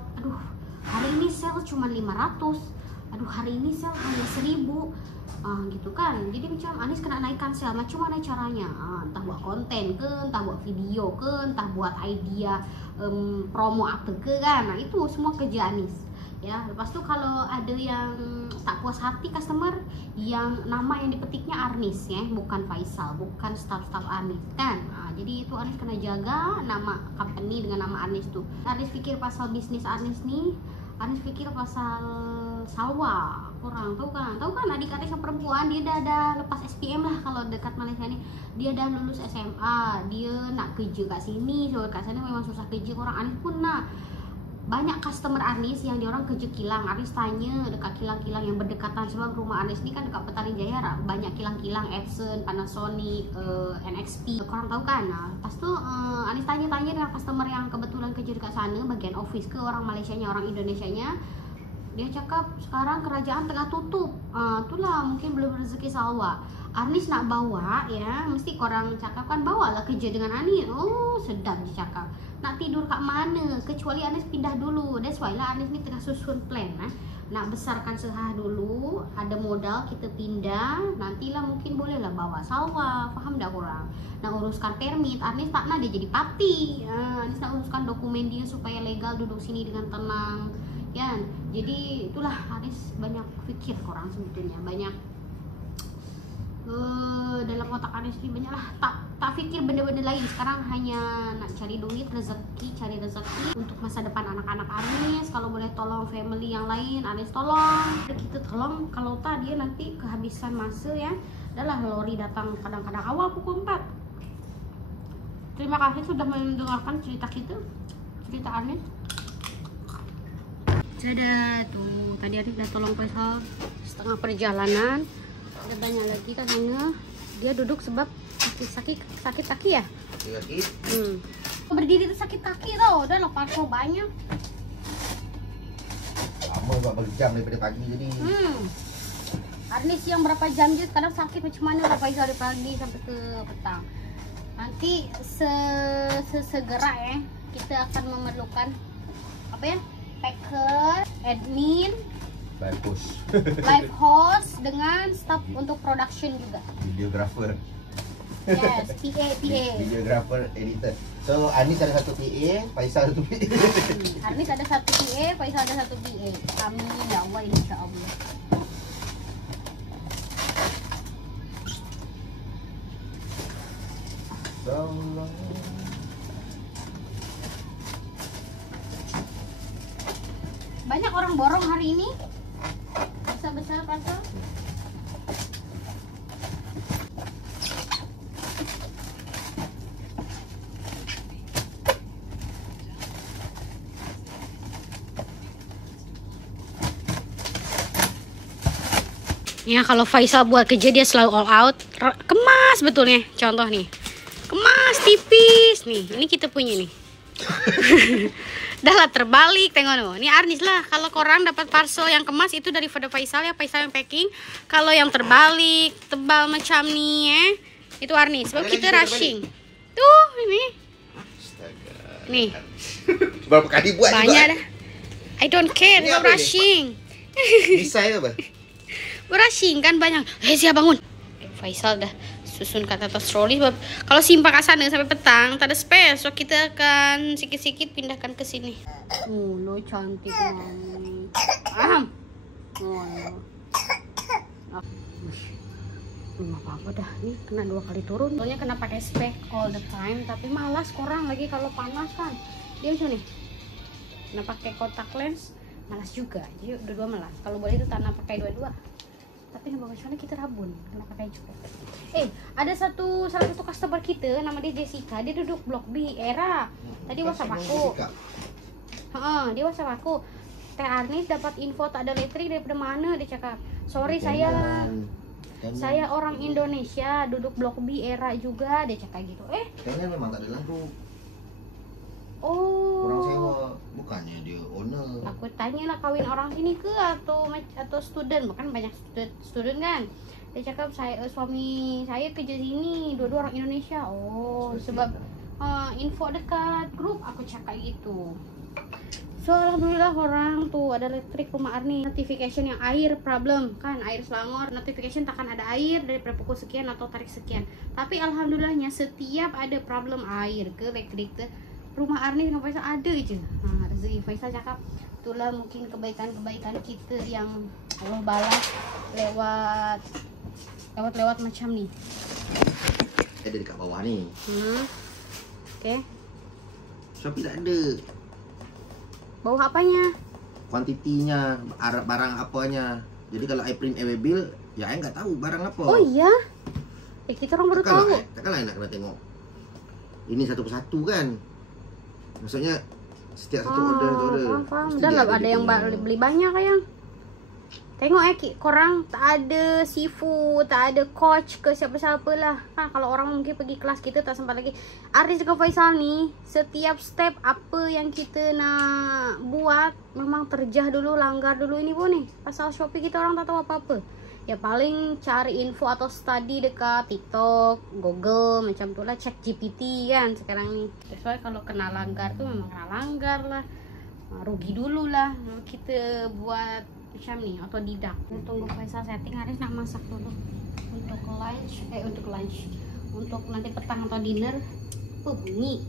hari ini sale cuma 500, hari ini sale hanya 1000, gitu kan. Jadi macam Anis kena naikkan sale, macam mana caranya? Entah buat konten ke, entah buat video ke, entah buat idea promo apa ke kan. Nah itu semua kerja Anis ya. Lepas tu kalau ada yang tak puas hati customer, yang nama yang dipetiknya Anis bukan Faisal, bukan staff Anis kan. Jadi itu Anis kena jaga nama company dengan nama Anis tuh. Anis pikir pasal bisnis Anis nih, Anis pikir pasal Salwa. Kurang tahu kan adik Anis yang perempuan, dia dah lepas SPM lah kalau dekat Malaysia ni. Dia dah lulus SMA, dia nak kerja kat sini, so kat sana memang susah kerja. Orang Anis pun nak banyak customer Arnis yang dia orang kerja kilang. Arnis tanya dekat kilang-kilang yang berdekatan, sebab rumah Arnis ni kan dekat Petaling Jaya, banyak kilang-kilang Epson, Panasonic, NXP, korang tahu kan. Lepas tu Arnis tanya-tanya dengan customer yang kebetulan kerja dekat sana, bagian office ke, orang Malaysianya, orang Indonesianya. Dia cakap sekarang kerajaan tengah tutup. Itulah mungkin belum rezeki salwa. Arnis nak bawa ya, mesti korang cakap kan, bawalah kerja dengan Arnis. Oh, sedap dia cakap. Nak tidur kat mana? Kecuali Arnis pindah dulu. That's why lah Arnis ni tengah susun plan. Nak besarkan Sehah dulu, ada modal kita pindah, nantilah mungkin bolehlah bawa salwa. Faham tak korang? Nak uruskan permit, Arnis tak nak dia jadi parti. Arnis nak uruskan dokumen dia supaya legal duduk sini dengan tenang. Kan? Jadi itulah Arnis banyak fikir korang sebetulnya, banyak dalam otak Arnis ni banyak lah, tak fikir benda-benda lain. Sekarang hanya nak cari duit, cari rezeki untuk masa depan anak-anak Arnis. Kalau boleh tolong family yang lain, Arnis tolong. Kita tolong, kalau tak dia nanti kehabisan masa ya. Adalah lori datang kadang-kadang awal pukul 4. Terima kasih sudah mendengarkan cerita kita, cerita Arnis. Ada tuh, tadi Arif udah tolong Faisal setengah perjalanan. Ada banyak lagi katanya. Dia duduk sebab sakit kaki ya? Sakit. Berdiri itu sakit kaki tau. Udah lepas kok banyak. Lama buat berjam daripada pagi jadi. Arnis yang berapa jam je sekarang sakit macam mana lah Faisal dari pagi sampai ke petang. Nanti segera ya kita akan memerlukan apa ya? Packer, admin, live host dengan staff untuk production juga. Videographer. Yes, PA. Videographer, editor. So Arnis ada satu PA, Faisal satu PA. Arnis ada satu PA, Faisal ada satu PA. Amin ya Allah, insyaAllah. Banyak orang borong hari ini. Besar-besar pasal. Ya kalau Faisal buat kerja dia selalu all out. Kemas betulnya. Contoh nih. Kemas tipis nih. Ini kita punya nih. Dah lah terbalik, tengok nih. Ini Arnis lah. Kalau korang dapat parcel yang kemas itu daripada Faisal ya, Faisal yang packing. Kalau yang terbalik, tebal macam nih ya, itu Arnis. Sebab kita rushing. Tuh ini. Astaga. Nih. Berapa kali buat banyak juga? Dah. I don't care, sebab rushing. Desain apa? Rushing kan banyak. Siap bangun. Faisal dah susun kat atas troli sebab kalau simpan kat sana sampai petang tak ada space, so kita akan sikit-sikit pindahkan ke sini. Lo cantik banget. Belum apa-apa dah, nih kena 2 kali turun. Soalnya kena pakai spek all the time, tapi malas korang lagi kalau panas kan. Dia macam nih, kena pakai kontak lens, malas juga. Jadi dua-dua malas. Kalau boleh itu tanah pakai dua-dua. Tapi nama macam mana kita rabun, kena pakai juga. Ada salah satu customer kita, nama dia Jessica. Dia duduk blok B era. Tadi WhatsApp aku. Dia WhatsApp aku. Teh Arnis dapat info tak ada listrik daripada mana, dia cakap. Sorry saya orang Indonesia, duduk blok B era juga, dia cakap gitu. Kayaknya memang tak ada lampu. Oh. Orang sewa, bukannya dia owner. Aku tanyalah kawin orang sini ke atau student, bukan banyak student kan. Dia cakap suami saya kerja sini, dua-dua orang Indonesia. Oh, sebab info dekat grup aku cakap gitu. So alhamdulillah orang tuh ada listrik rumah Arnis. Notification yang air problem kan, air Selangor notification takkan ada air daripada pukul sekian atau tarik sekian. Tapi alhamdulillahnya setiap ada problem air ke listrik ke, rumah Arnis dengan Faisal ada je. Rezeki Faisal cakap itulah mungkin kebaikan-kebaikan kita yang Allah balas lewat macam ni. Ada dekat bawah ni. Okay. Shopee tak ada. Bawah apanya? Kuantitinya, barang apanya. Jadi kalau I print away bill, ya I nggak tahu barang apa. Oh iya? Kita orang baru tahu. Takkanlah I nak kena tengok ini satu persatu kan. Maksudnya setiap satu order tu order. Paham. Mesti Udah dia lah ada yang punya. beli banyak yang. Tengok korang tak ada sifu, tak ada coach ke siapa-siapa lah. Kan kalau orang mungkin pergi kelas kita tak sempat lagi. Aris dengan Faisal ni, setiap step apa yang kita nak buat memang terjah dulu, langgar dulu ini pun ni. Pasal Shopee kita orang tak tahu apa-apa. Ya paling cari info atau study dekat TikTok, Google, macam tu lah, cek GPT kan sekarang ni. Soalnya kalau kena langgar tu memang kena langgar lah. Rugi dulu lah kita buat macam ni, otodidak. Tunggu Faisal setting, Haris nak masak dulu untuk lunch, untuk nanti petang atau dinner. Bunyi.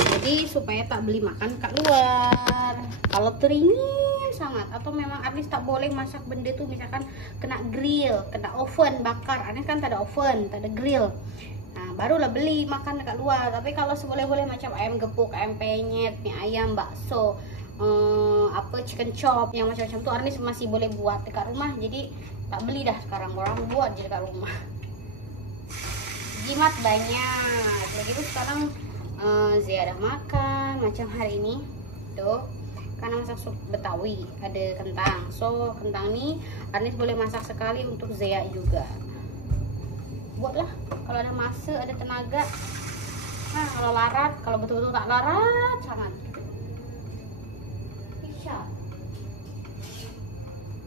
Jadi supaya tak beli makan kat luar. Kalau teringin sangat atau memang Haris tak boleh masak benda tu, misalkan kena grill, kena oven bakar. Haris kan tak ada oven, tak ada grill. Nah, barulah beli makan dekat luar. Tapi kalau seboleh-boleh macam ayam gepuk, ayam penyet, mie ayam, bakso, chicken chop yang macam-macam tu Arnis masih boleh buat dekat rumah. Jadi tak beli dah sekarang, orang buat je dekat rumah. Jimat banyak. Lagi tu sekarang Zia dah makan macam hari ini tuh, karena masak sup Betawi ada kentang. So kentang ni Arnis boleh masak sekali untuk Zia juga. Buatlah kalau ada masa, ada tenaga. Nah kalau larat, kalau betul-betul tak larat sangat.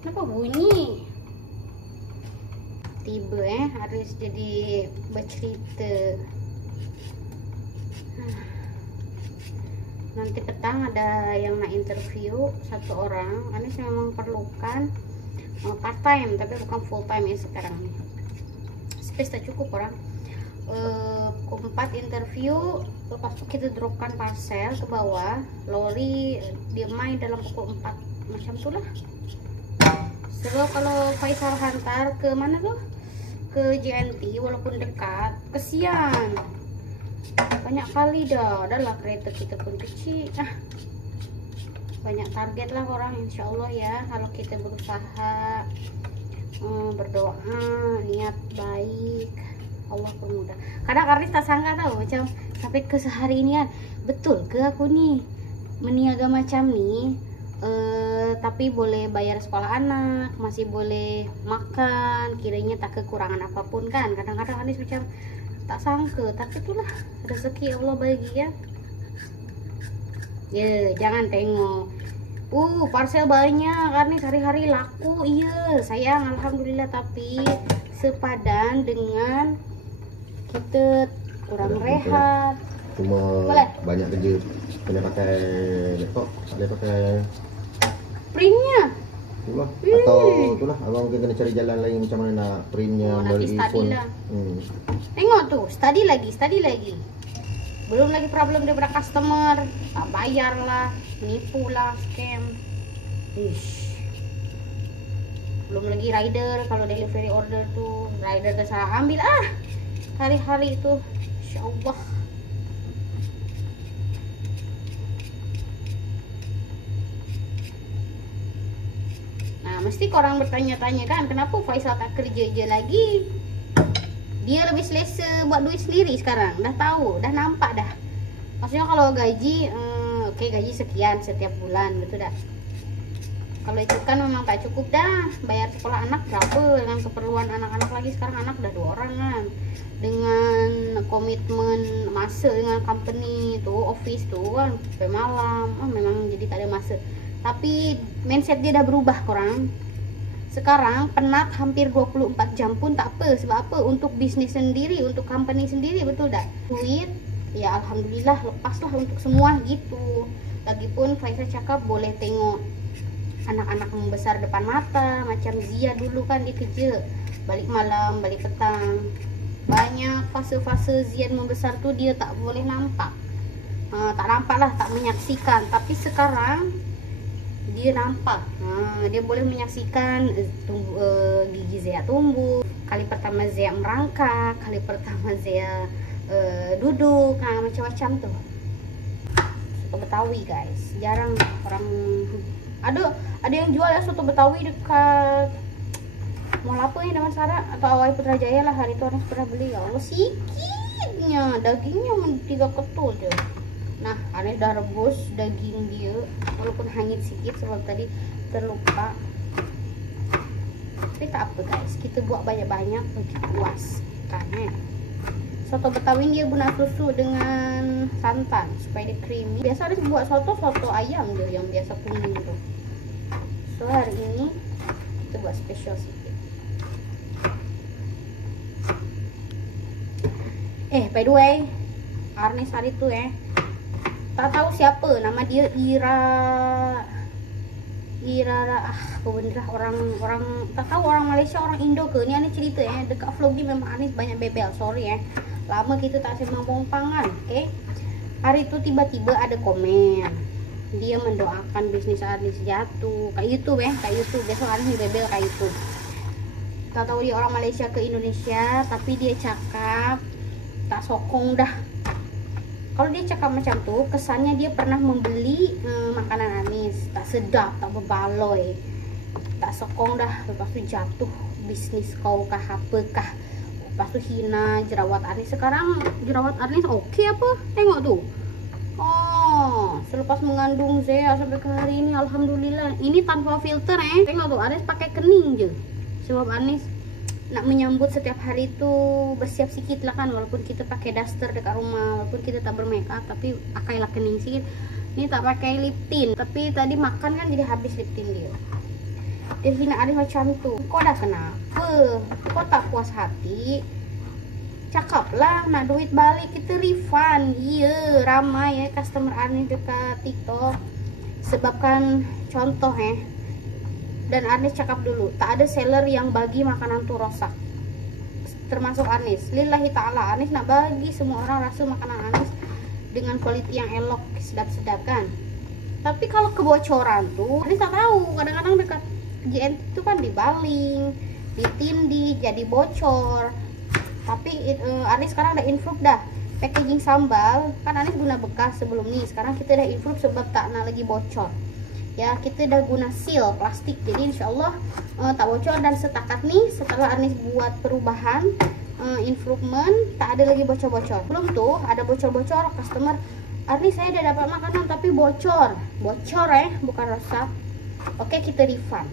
Kenapa bunyi? Tiba Haris jadi bercerita. Nanti petang ada yang nak interview satu orang. Haris memang perlukan part time tapi bukan full time ya sekarang nih. Space tak cukup orang. Pukul 4 interview, lepas itu kita dropkan parcel ke bawah, lori dia main dalam pukul 4 macam itulah. Sebab kalau Faisal hantar ke mana tuh, ke JNT walaupun dekat, kesian banyak kali dah kereta kita pun kecil. Banyak target lah orang, insya Allah ya kalau kita berusaha, berdoa, niat baik, Allah permudah. Kadang Aris tak sangka tahu, macam sampai ke sehari ini kan, betul ke aku nih meniaga macam nih, tapi boleh bayar sekolah anak, masih boleh makan, kiranya tak kekurangan apapun kan. Kadang-kadang Aris macam tak sangka, tapi itulah rezeki Allah bagi ya. Ya jangan tengok parcel banyak Aris hari-hari laku, iya sayang alhamdulillah, tapi sepadan dengan kita kurang rehat. Cuma boleh? Banyak kerja, kena pakai laptop, boleh pakai printnya. Itulah. Atau itulah abang mungkin kena cari jalan lain macam mana nak printnya melalui phone. Lah. Tengok tuh, study lagi. Belum lagi problem daripada customer, tak bayar lah, nipu lah, scam. Belum lagi rider, kalau delivery order tuh rider tersalah ambil hari-hari itu, insya Allah. Nah mesti korang bertanya-tanya kan, kenapa Faisal tak kerja je lagi? Dia lebih selesa buat duit sendiri sekarang, dah tahu, dah nampak dah. Maksudnya kalau gaji, oke, gaji sekian setiap bulan, betul dah. Kalau itu kan memang tak cukup dah, bayar sekolah anak berapa dengan keperluan anak-anak lagi. Sekarang anak udah 2 orang kan, dengan komitmen masa dengan company tuh, office tuh kan sampai malam, memang jadi tak ada masa. Tapi mindset dia dah berubah korang. Sekarang penat hampir 24 jam pun tak apa. Sebab apa? Untuk bisnis sendiri, untuk company sendiri, betul tak? Duit, ya alhamdulillah lepaslah untuk semua gitu. Lagipun Faisal cakap boleh tengok anak-anak membesar depan mata. Macam Zia dulu kan dia kerja balik malam, balik petang. Banyak fase-fase Zia membesar tu dia tak boleh nampak. Tak nampak lah, tak menyaksikan. Tapi sekarang dia nampak, dia boleh menyaksikan gigi Zia tumbuh, kali pertama Zia merangkak, kali pertama Zia duduk, macam-macam tuh. Soto Betawi guys, jarang orang ada yang jual ya soto Betawi dekat mall apa ya, Damansara atau Awai Putrajaya lah. Hari itu orang pernah beli, ya Allah sikitnya, dagingnya 3 ketul je. Nah, Anies udah rebus daging dia walaupun hanyut sedikit sebab tadi terlupa. Tapi tak apa guys, kita buat banyak-banyak bagi puas kan. Soto Betawi dia guna susu dengan santan supaya dia creamy. Biasa Anies buat soto ayam dia yang biasa kuning tuh. So hari ini kita buat spesial sedikit. By the way, Anies hari itu tak tahu siapa nama dia, bener orang tak tahu orang Malaysia orang Indo ke. Ini Anies cerita dekat vlog ni memang Anies banyak bebel, sorry lama kita tak sembang pompangan. Hari itu tiba-tiba ada komen dia mendoakan bisnis Anies jatuh kayak YouTube kayak YouTube. Besok Anies bebel kayak YouTube. Tak tahu dia orang Malaysia ke Indonesia, tapi dia cakap tak sokong dah. Kalau dia cakap macam tuh, kesannya dia pernah membeli makanan Anies, tak sedap, tak berbaloi, tak sokong dah. Lepas tu jatuh bisnis kau kah apakah, lepas tu hina jerawat Anies. Sekarang jerawat Anies oke apa? Tengok tuh. Oh, selepas mengandung Zea sampai ke hari ini alhamdulillah. Ini tanpa filter Tengok tuh, Anies pakai kening je. Sebab Anies nak menyambut setiap hari itu bersiap sikit lah kan, walaupun kita pakai daster dekat rumah, walaupun kita tak bermakeup, tapi pakailah kening sikit. Ini tak pakai lip tint, tapi tadi makan kan jadi habis lip tint dia. Dia hina Anies macam tu. Kau dah kenapa? Kau tak puas hati? Cakaplah nak duit balik, kita refund. Iya, ramai customer Anies dekat TikTok. Sebabkan contoh dan Anies cakap dulu, tak ada seller yang bagi makanan tuh rosak, termasuk Anies. Lillahi ta'ala, Anies nak bagi semua orang rasa makanan Anies dengan kualiti yang elok, sedap-sedap kan. Tapi kalau kebocoran tuh Anies tak tahu. Kadang-kadang dekat JNT itu kan dibaling, ditindih, jadi bocor. Tapi Anies sekarang udah improve dah. Packaging sambal kan Anies guna bekas sebelum nih, sekarang kita udah improve sebab tak nak lagi bocor. Ya, kita dah guna seal plastik, jadi insyaallah tak bocor. Dan setakat nih setelah Anies buat perubahan improvement, tak ada lagi bocor-bocor. Belum tuh ada bocor-bocor, customer Anies saya dah dapat makanan tapi bocor bukan rosak. Oke, kita refund.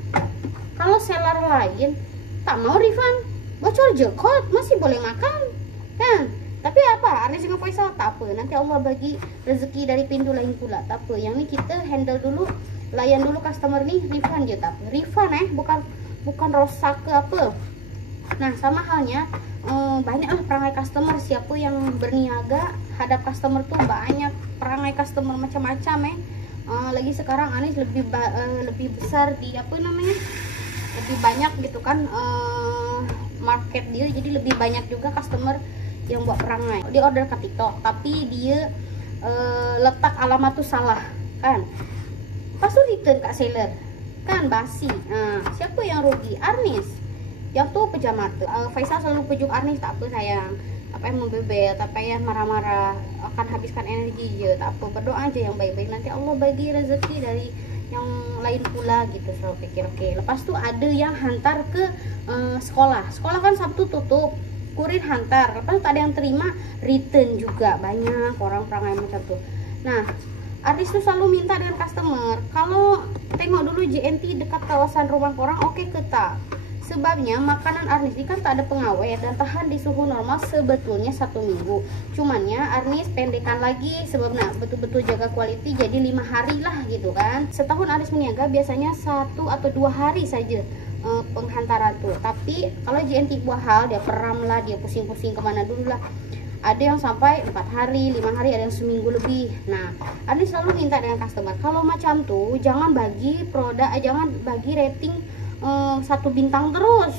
Kalau seller lain tak mau refund, bocor je kot, masih boleh makan kan. Tapi apa, Anies dengan Faisal tak apa, nanti Allah bagi rezeki dari pintu lain pula, tak apa. Yang ni kita handle dulu, layan dulu customer nih, refund je tak apa. Refund bukan rosak ke apa. Nah, sama halnya banyaklah perangai customer. Siapa yang berniaga hadap customer tuh banyak perangai customer macam-macam lagi sekarang Anies lebih besar di lebih banyak gitu kan market dia, jadi lebih banyak juga customer yang buat perangai. Dia order ke TikTok tapi dia letak alamat tuh salah kan, pas tuh return kak seller kan basi. Siapa yang rugi? Anies yang tuh pejam mata. Faisal selalu pujuk Anies, tak apa sayang, tak payah membebel, tak payah marah-marah, akan habiskan energi je, tak apa, berdoa aja yang baik-baik, nanti Allah bagi rezeki dari yang lain pula gitu. Selalu pikir oke. Lepas tuh ada yang hantar ke sekolah kan Sabtu tutup, kurir hantar, lepas tak ada yang terima, return juga. Banyak orang perangai macam tuh. Nah, Anies tuh selalu minta dengan customer, kalau tengok dulu JNT dekat kawasan rumah orang oke ke tak. Sebabnya makanan Anies ini kan tak ada pengawet dan tahan di suhu normal sebetulnya 1 minggu. Cumannya Anies pendekkan lagi sebab nak betul-betul jaga kualiti, jadi 5 hari lah gitu kan. Setahun Anies meniaga biasanya 1 atau 2 hari saja penghantaran tuh. Tapi kalau JNT buah hal, dia peram lah, dia pusing-pusing kemana dulu lah. Ada yang sampai 4 hari, 5 hari, ada yang seminggu lebih. Nah, Anies selalu minta dengan customer, kalau macam tuh jangan bagi produk, jangan bagi rating 1 bintang terus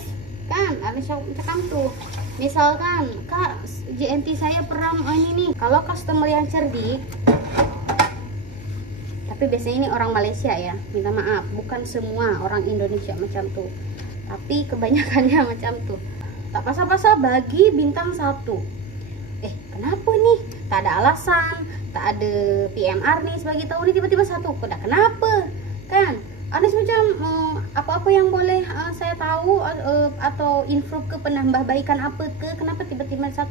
kan. Anies cakap tuh, misalkan kak JNT saya peram ini nih. Kalau customer yang cerdik, tapi biasanya ini orang Malaysia ya, minta maaf, bukan semua orang Indonesia macam tuh, tapi kebanyakannya macam tuh, tak pasal-pasal bagi bintang 1. Kenapa nih? Tak ada alasan, tak ada PM Anies bagi tahu nih, tiba-tiba 1. Kenapa kan? Anies macam apa-apa yang boleh saya tahu atau improve ke, penambah baikan apa ke, kenapa tiba-tiba 1?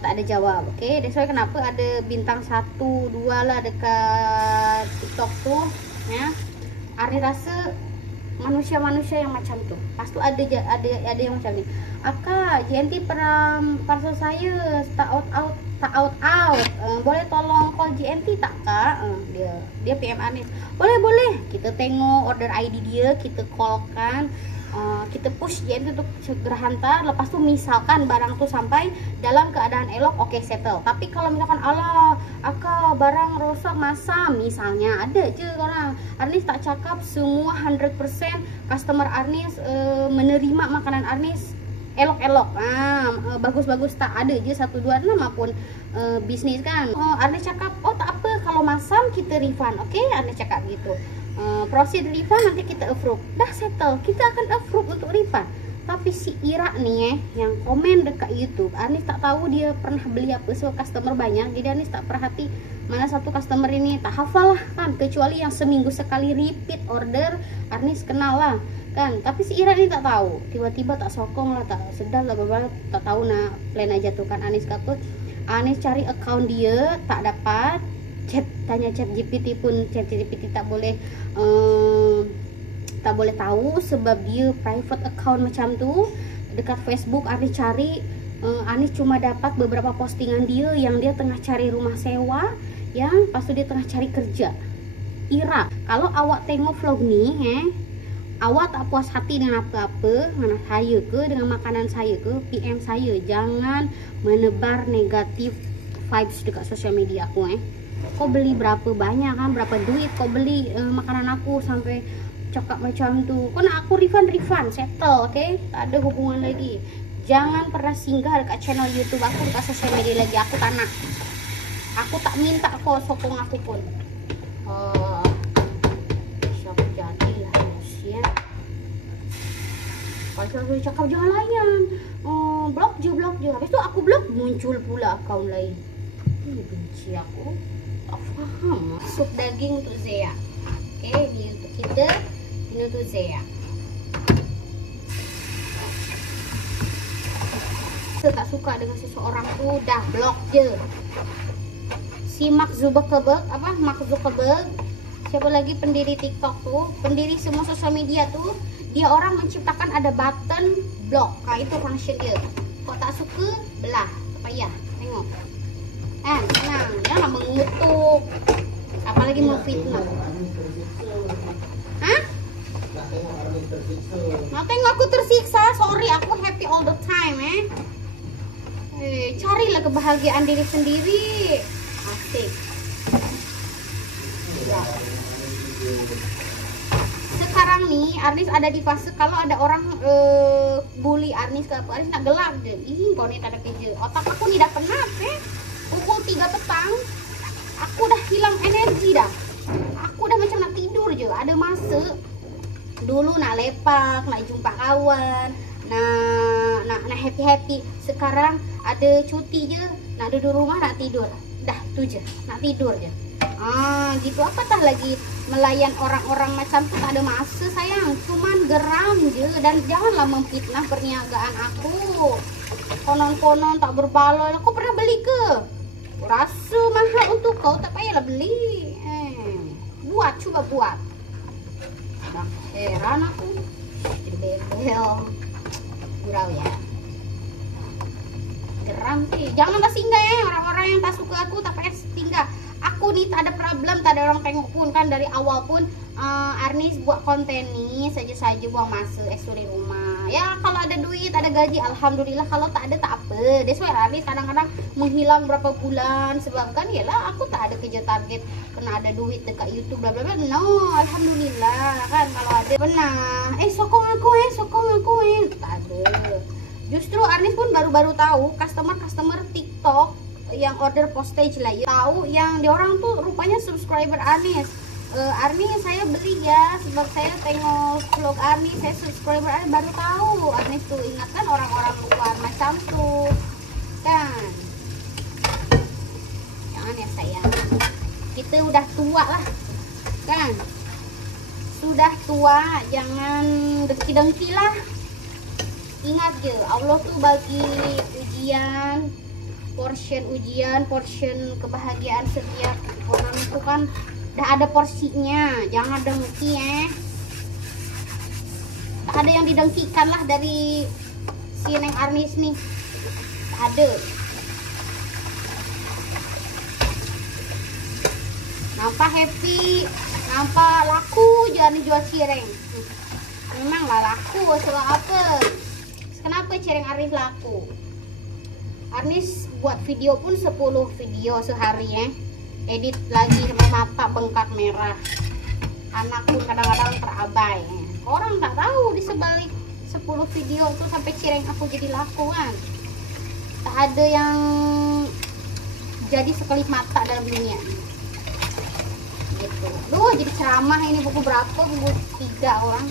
tak ada jawab. Oke, that's why kenapa ada bintang 1, 2 lah dekat TikTok tuh ya. Arni rasa manusia-manusia yang macam tuh. Pas tuh ada yang macam ni. Akak, JNT pernah parcel saya tak out. Boleh tolong call JNT tak kak? Dia PM Arnis. Boleh. Kita tengok order ID dia, kita callkan. Kita push JNT untuk segera hantar. Lepas tu misalkan barang tu sampai dalam keadaan elok, oke, settle. Tapi kalau misalkan alah akak barang rosak masam misalnya, ada je orang. Arnis tak cakap semua 100% customer Arnis menerima makanan Arnis elok-elok. Bagus-bagus tak, ada je 1, 2, 6 pun bisnis kan. Arnis cakap tak apa, kalau masam kita refund. Oke, Arnis cakap gitu. Proceed refund nanti kita approve. Dah settle, kita akan approve untuk refund. Tapi si Ira nih yang komen dekat YouTube, Arnis tak tahu dia pernah beli apa. So customer banyak, jadi Arnis tak perhati mana satu customer ini, tak hafal lah kan. Kecuali yang seminggu sekali repeat order, Arnis kenal lah kan. Tapi si Ira ini tak tahu, tiba-tiba tak sokong lah, tak sedar lah, tak tahu nak plan aja tuh kan. Arnis kata Arnis cari account dia tak dapat. Tanya chat GPT pun chat GPT tak boleh tahu sebab dia private account macam tu. Dekat Facebook Arnis cari, Arnis cuma dapat beberapa postingan dia yang dia tengah cari rumah sewa, yang pas tu dia tengah cari kerja. Ira, kalau awak tengok vlog ni awak tak puas hati dengan apa-apa, dengan saya ke, dengan makanan saya ke, PM saya. Jangan menebar negatif vibes dekat sosial media aku Kau beli berapa banyak kan, berapa duit kau beli makanan aku sampai cakap macam tu. Kau nak aku refund, settle, oke? Tak ada hubungan lagi. Jangan pernah singgah dekat channel YouTube aku, dekat sosial media lagi. Aku tak nak. Aku tak minta kau sokong aku pun. Siapa jadilah manusia. Kalau aku cakap jangan layan, blok je. Habis tu aku blok, muncul pula akaun lain. Ini benci aku. Tak faham. Sup daging untuk Zea. Oke, ini untuk kita, ini untuk Zea. Tak suka dengan seseorang tuh, dah blok je. Si Mark Zuckerberg, siapa lagi pendiri TikTok tuh, pendiri semua sosial media tuh, dia orang menciptakan ada button block. Itu function dia. Kok tak suka, belah, tak payah. Tengok. Senang, jangan mengutuk, apalagi mau fitnah. Nah, tengok aku tersiksa. Sorry, aku happy all the time carilah kebahagiaan diri sendiri. Asik. Sekarang nih Arnis ada di fase kalau ada orang bully Arnis ke apa, Arnis nak gelap je. Kau ni tak ada kerja. Otak aku ni dah penat pukul 3 petang. Aku dah hilang energi dah. Aku dah macam nak tidur je. Ada masa dulu nak lepak, nak jumpa kawan, nak happy. Sekarang ada cuti je, nak duduk rumah, nak tidur. Dah tu je, nak tidur je. Gitu. Apatah lagi melayan orang-orang macam tu, tak ada masa sayang. Cuman geram je. Dan janganlah memfitnah perniagaan aku. Konon-konon tak berbaloi. Kau pernah beli ke? Rasa mahal untuk kau, tak payahlah beli. Coba buat. Nah, heran aku. Jadi bebel. Gurau ya. Geram sih. Janganlah singgah orang-orang yang tak suka aku, tak payah singgah. Aku nih tak ada problem, tak ada orang tengok pun kan. Dari awal pun Arnis buat konten nih saja-saja buang masa di rumah. Ya kalau ada duit, ada gaji, alhamdulillah. Kalau tak ada tak apa. That's why Arnis kadang-kadang menghilang berapa bulan. Sebab kan yalah aku tak ada kerja target kena ada duit dekat YouTube bla bla bla. No, alhamdulillah kan. Kalau ada pernah sokong aku tak ada. Justru Arnis pun baru-baru tahu customer TikTok yang order postage lah ya. Tahu yang diorang tuh rupanya subscriber Arnis. Arnis saya beli ya sebab saya tengok vlog Arnis, saya subscriber Arnis, baru tahu Arnis tuh. Ingatkan orang-orang luar macam tuh kan. Jangan ya sayang, kita udah tua lah kan, sudah tua, jangan dengki-dengki lah. Ingat je Allah tuh bagi ujian portion ujian, portion kebahagiaan setiap orang itu kan udah ada porsinya, jangan dengki ya. Tak ada yang didengkikan lah dari si Neng Arnis nih, tak ada. Nampak happy, nampak laku jangan jual cireng. Memanglah laku, soal apa? Kenapa cireng Arnis laku? Arnis buat video pun 10 video sehari ya. Edit lagi sampai mata bengkak merah. Anak pun kadang-kadang terabai. Orang tak tahu di sebalik 10 video tuh sampai cireng aku jadi laku kan. Tak ada yang jadi sekelip mata dalam dunia. Gitu. Duh, jadi ceramah ini buku berapa? Buku 3 orang.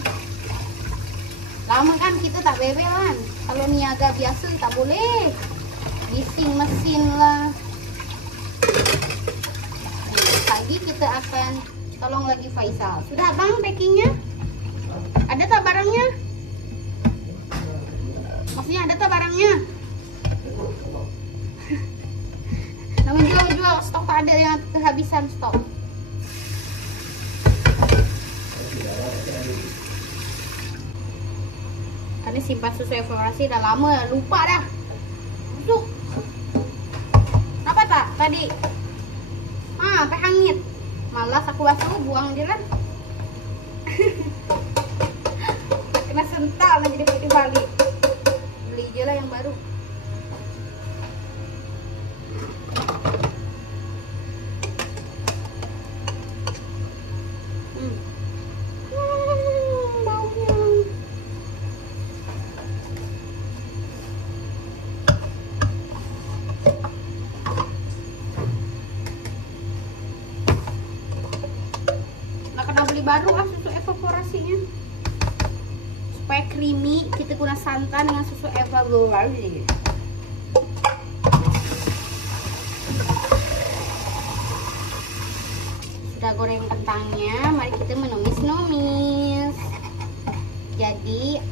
Lama kan kita tak bebelan. Kalau niaga biasa tak boleh. Bising mesin lah. Pagi kita akan tolong lagi Faisal. Sudah bang packingnya? Ada tak barangnya? Maksudnya ada tak barangnya? Nah, menjual stok tak ada, yang kehabisan stok. Karena simpan susu evaporasi udah lama, lupa dah. Busuk. Apa tak tadi? Sampai hangit. Malas aku basuh, buang aja lah. Kena sental nah jadi putih balik. Beli aja lah yang baru. Baunya. Nggak kena beli baru susu evaporasinya. Supaya creamy, kita guna santan dengan susu evaporasi. Sudah goreng kentangnya, mari kita menumis-numis. Jadi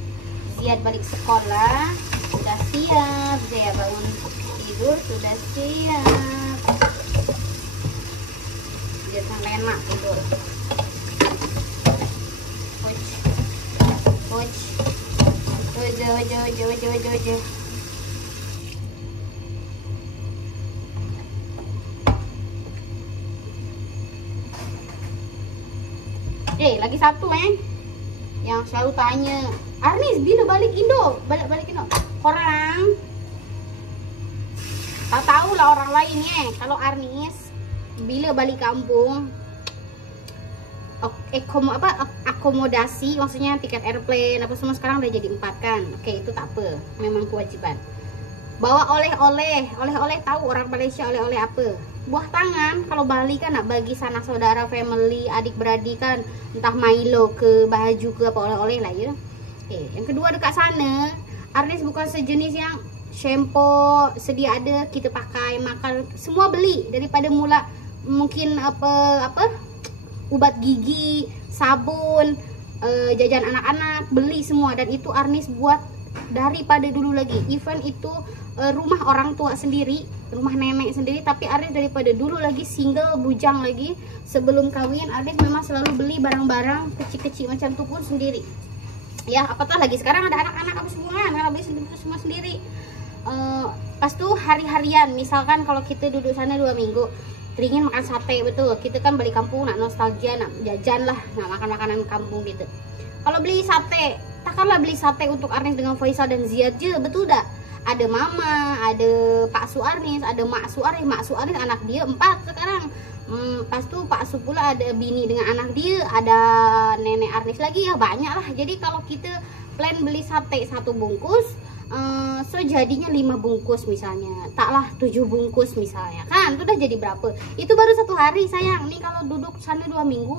Ziad balik sekolah sudah siap, Zia bangun tidur sudah siap. Ziad kan enak tidur. Ojo. Lagi satu yang selalu tanya, Arnis bila balik Indo? Balik Indo. Orang tak tahu lah orang lain kalau Arnis bila balik kampung, akomodasi, maksudnya tiket airplane apa semua sekarang udah jadi 4 kan. Oke, itu tak apa, memang kewajiban. Bawa oleh-oleh tahu orang Malaysia oleh-oleh apa? Buah tangan. Kalau Bali kan nak bagi sanak saudara, family, adik beradik kan, entah Milo ke baju ke apa oleh-oleh lah ya. Oke, yang kedua dekat sana, Arnis bukan sejenis yang shampoo sedia ada kita pakai, makan semua beli daripada mula mungkin apa ubat gigi, sabun, jajan anak-anak, beli semua. Dan itu Arnis buat daripada dulu lagi. Even itu rumah orang tua sendiri, rumah nenek sendiri, tapi Arnis daripada dulu lagi single, bujang lagi, sebelum kawin Arnis memang selalu beli barang-barang kecil-kecil macam itu pun sendiri. Ya, apatah lagi sekarang ada anak-anak apa semua kan, karena beli semua sendiri. Pas tuh hari-harian, misalkan kalau kita duduk sana 2 minggu, teringin makan sate, betul, kita kan balik kampung nak nostalgia, nak jajan lah, nak makan makanan kampung gitu. Kalau beli sate, takkanlah beli sate untuk Arnis dengan Faisal dan Ziad je, betul dak? Ada mama, ada Pak Su Arnis, ada Mak Su Arnis anak dia 4 sekarang. Pas tuh Pak Su pula ada bini dengan anak dia, ada nenek Arnis lagi, ya banyak lah. Jadi kalau kita plan beli sate 1 bungkus, so jadinya 5 bungkus misalnya, taklah 7 bungkus misalnya, kan itu udah jadi berapa? Itu baru 1 hari sayang. Nih kalau duduk sana 2 minggu,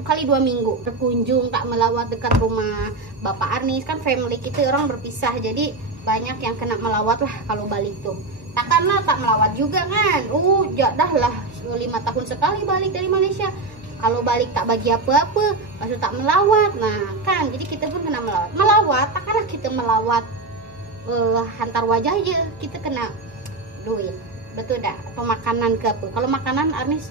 kali 2 minggu berkunjung, tak melawat dekat rumah Bapak Arnis, kan family kita orang berpisah, jadi banyak yang kena melawat lah kalau balik tuh. Takkanlah tak melawat juga kan. Dah lah 5 tahun sekali balik dari Malaysia. Kalau balik tak bagi apa-apa, lepas tak melawat. Nah kan, jadi kita pun kena melawat. Takkanlah kita melawat hantar wajah aja, kita kena duit, betul dah? Atau makanan ke apa? Kalau makanan Arnis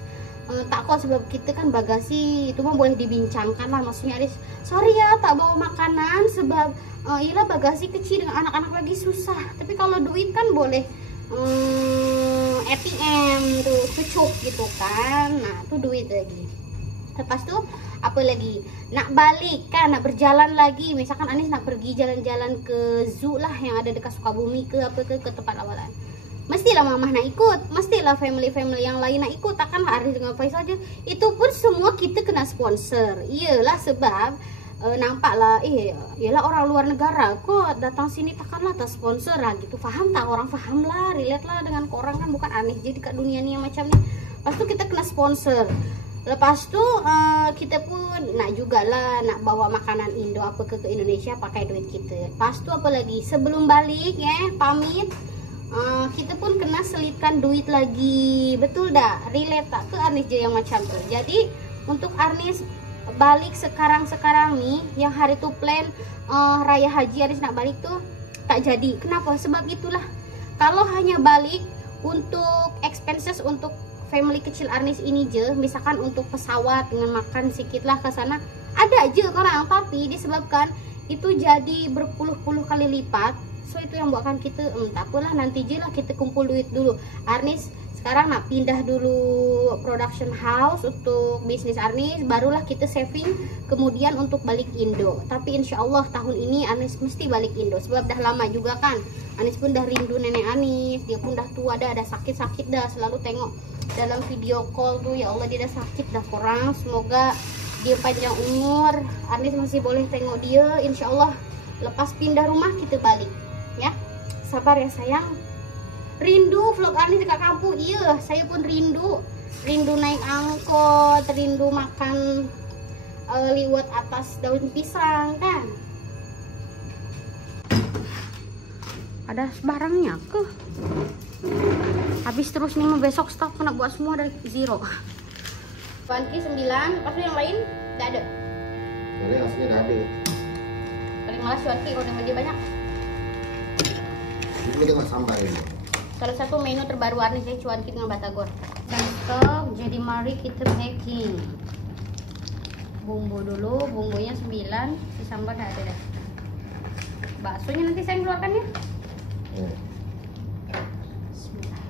tak kok, sebab kita kan bagasi itu mah boleh dibincangkan lah. Maksudnya Arnis, sorry ya tak bawa makanan sebab iyalah bagasi kecil dengan anak-anak lagi susah. Tapi kalau duit kan boleh ATM tuh cukup gitu kan. Nah tuh duit lagi. Lepas tuh apa lagi, nak balik kan, nak berjalan lagi, misalkan Anis nak pergi jalan-jalan ke zoo lah yang ada dekat Sukabumi ke apa ke tempat awalan, mestilah mamah nak ikut, mestilah family yang lain nak ikut, takkanlah Anis dengan Faiz saja. Itu pun semua kita kena sponsor. Iyalah sebab nampaklah iyalah orang luar negara kok datang sini, takkanlah tak sponsor lah gitu. Faham tak, orang faham lah, relate lah dengan orang kan, bukan Anis jadi kat dunia ni yang macam ni. Lepas tu kita kena sponsor. Lepas tu kita pun nak jugalah nak bawa makanan Indo apa ke Indonesia pakai duit kita. Lepas tu apa lagi, sebelum balik pamit, kita pun kena selitkan duit lagi. Betul dah? Relate tak ke Arnis je yang macam tu. Jadi untuk Arnis balik sekarang nih, yang hari tu plan raya haji Arnis nak balik tuh tak jadi. Kenapa? Sebab itulah, kalau hanya balik untuk expenses untuk family kecil Arnis ini je, misalkan untuk pesawat dengan makan sikit lah ke sana, ada aja orang. Tapi disebabkan itu jadi berpuluh-puluh kali lipat, so itu yang buatkan kita tak apalah, nanti je lah kita kumpul duit dulu. Arnis sekarang nak pindah dulu production house untuk bisnis Arnis, barulah kita saving kemudian untuk balik Indo. Tapi insya Allah tahun ini Arnis mesti balik Indo, sebab dah lama juga kan. Arnis pun dah rindu nenek Arnis, dia pun dah tua dah, ada sakit-sakit dah, selalu tengok dalam video call tuh, ya Allah dia dah sakit dah korang. Semoga dia panjang umur, Arnis masih boleh tengok dia. Insya Allah lepas pindah rumah kita balik ya. Sabar ya sayang. Rindu vlog Arnis dekat kampung. Iya, saya pun rindu naik angkot, rindu makan liwet atas daun pisang kan. Ada barangnya ke? Habis terus nih, besok stop kena buat semua dari zero. Cuanki 9, pas yang lain gak ada. Ini aslinya gak ada. Paling malas cuanki kalau dia banyak. Ini dengan sambal ini. Salah satu menu terbaru Arnis ya, cuanki dengan batagor. Dan stok, jadi mari kita packing. Bumbu dulu, bumbunya 9, si sambal gak ada dah. Baksonya nanti saya keluarkan ya. Bismillah.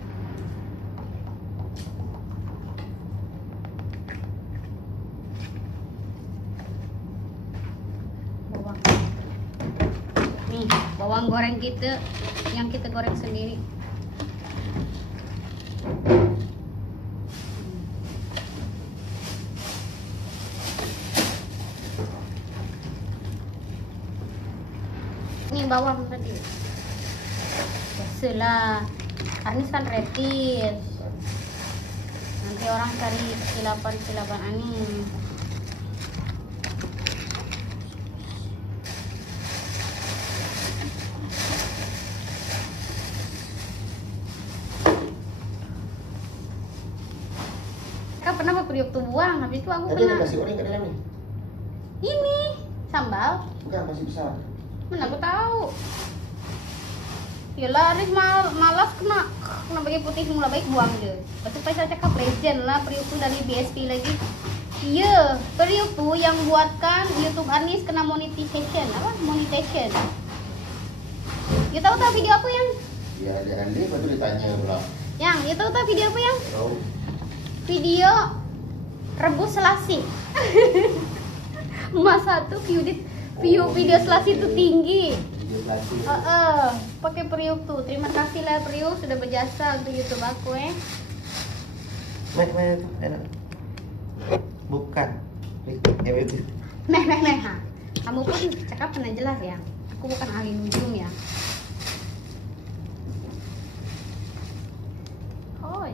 Bawang. Nih, bawang goreng kita yang kita goreng sendiri. Ini bawang tadi. Biasalah, Arnis kan retis. Nanti orang cari kesilapan Arnis. Kan pernah periuk tuh buang, habis itu aku Tadi kena. ada nasi goreng kat dalam ni. Ini sambal. Bukan, masih besar. Mana aku tahu. Yalah, Arnis malas kena bagi putih semula, baik buang je. Lepas tu saya cakap legend lah periuk tu dari BSP lagi. Iya, periuk tu yang buatkan YouTube Arnis kena monetization. Apa? Monetization. You tahu tak video apa yang? Ya, jangan dia, lepas tu dia tanya pula. Yang, you tahu tak video apa yang? Tahu. Video rebus selasi. Masa tuh view video selasi itu tinggi. Pakai periuk tuh. Terima kasih lah periuk sudah berjasa untuk YouTube aku Mana tu? Enak. Bukan. Meh. Ha. Kamu pun cakap pernah jelas ya. Aku bukan ahli nujum ya. Hoi.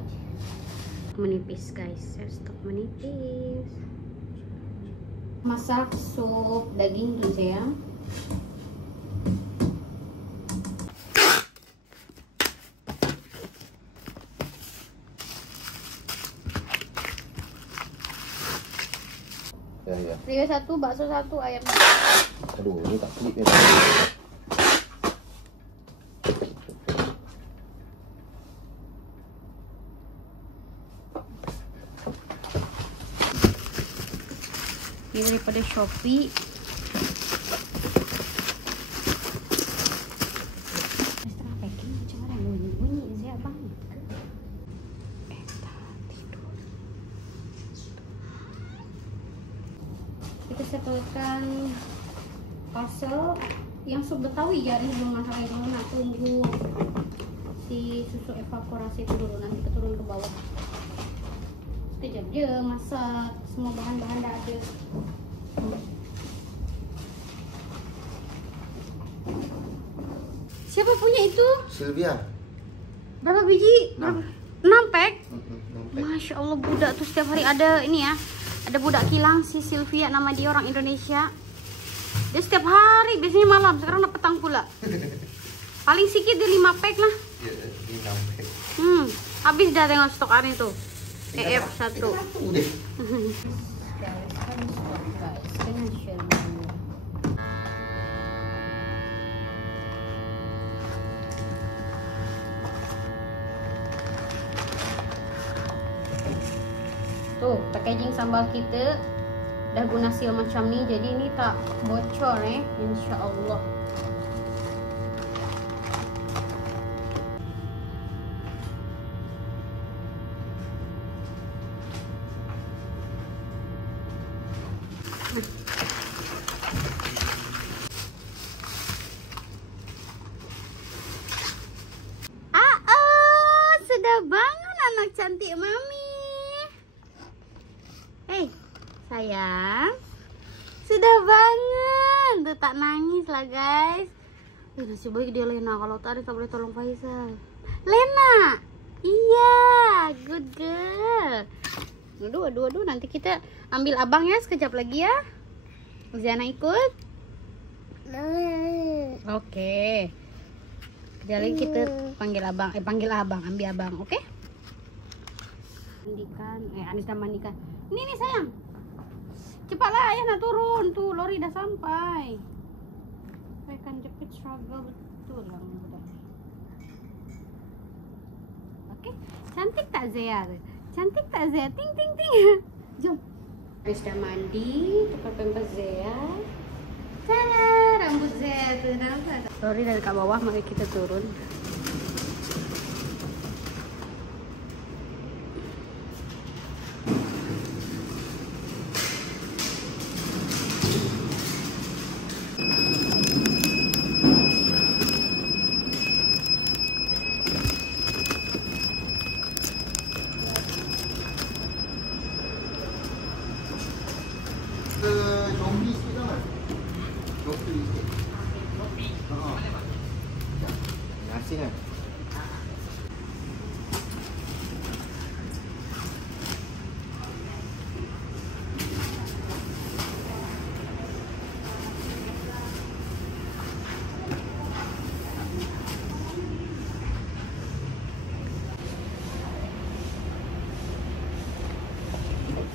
Menipis guys. Stop menipis. Masak sup daging gitu ya. Ya. Rio 1, bakso 1, ayam. Aduh, ini tak pelit ni. Ini daripada Shopee. Setengah packing macam mana bunyi Zia banget ke? Tidur. Kita setelkan parcel yang sup Betawi jadi belum masak dulu, nak tunggu si susu evaporasi itu dulu, nanti kita turun ke bawah. Sekejap je masak, semua bahan-bahan dah ada. Siapa punya itu? Sylvia. Berapa biji? 6. 6 pack? Masya Allah, budak tuh setiap hari ada ini ya. Ada budak kilang si Sylvia, nama dia orang Indonesia. Dia setiap hari, biasanya malam, sekarang udah petang pula. Paling sedikit dia 5 pack lah. Ya, 5 pack. Habis dah tengok stok hari tuh. EF 1. Udah. Tuh, packaging sambal kita dah guna seal macam ni, jadi ini tak bocor insya Allah. Sudah bangun anak cantik mami. Hei, sayang. Sudah bangun. Tuh tak nangis lah guys. Nasib baik dia Lena. Kalau tadi tak boleh tolong Faisal. Lena. Iya, good girl. Aduh, nanti kita ambil abang ya sekejap lagi ya. Ziana ikut? Oke. Jadi kita panggil abang, ambil abang, oke? Mandikan, Anissa mandikan. Ini sayang. Cepatlah ayah nak turun, tuh lori dah sampai. Saya kan jepit struggle betul lah budak. Oke, cantik tak Zia? Cantik tak Zia? Ting ting ting. Jom. Habis dah mandi, tukar pampers Zia. Tada, rambut Zia tuh nampak. Lori dari kat bawah, mari kita turun. Zombie sikit tau kan? Zombie sikit. Nasi kan?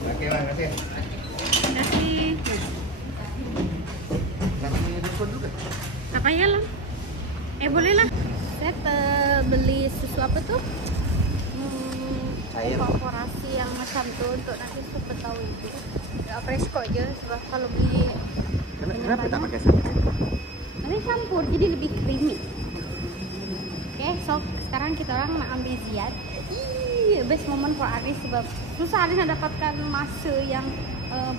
Okey, terima kasih. Terima kasih. Nasi telepon dulu kan? Tak payahlah. Boleh lah. Saya beli susu apa tuh? Air. Evaporasi yang macam tuh untuk nanti sup Betawi itu. Ya, fresco aja sebab kalau beli Kenapa tak pakai santan? nanti campur jadi lebih creamy. Oke, so sekarang kita orang nak ambil Ziyad. Best moment for Aris sebab susah Aris nak dapatkan masa yang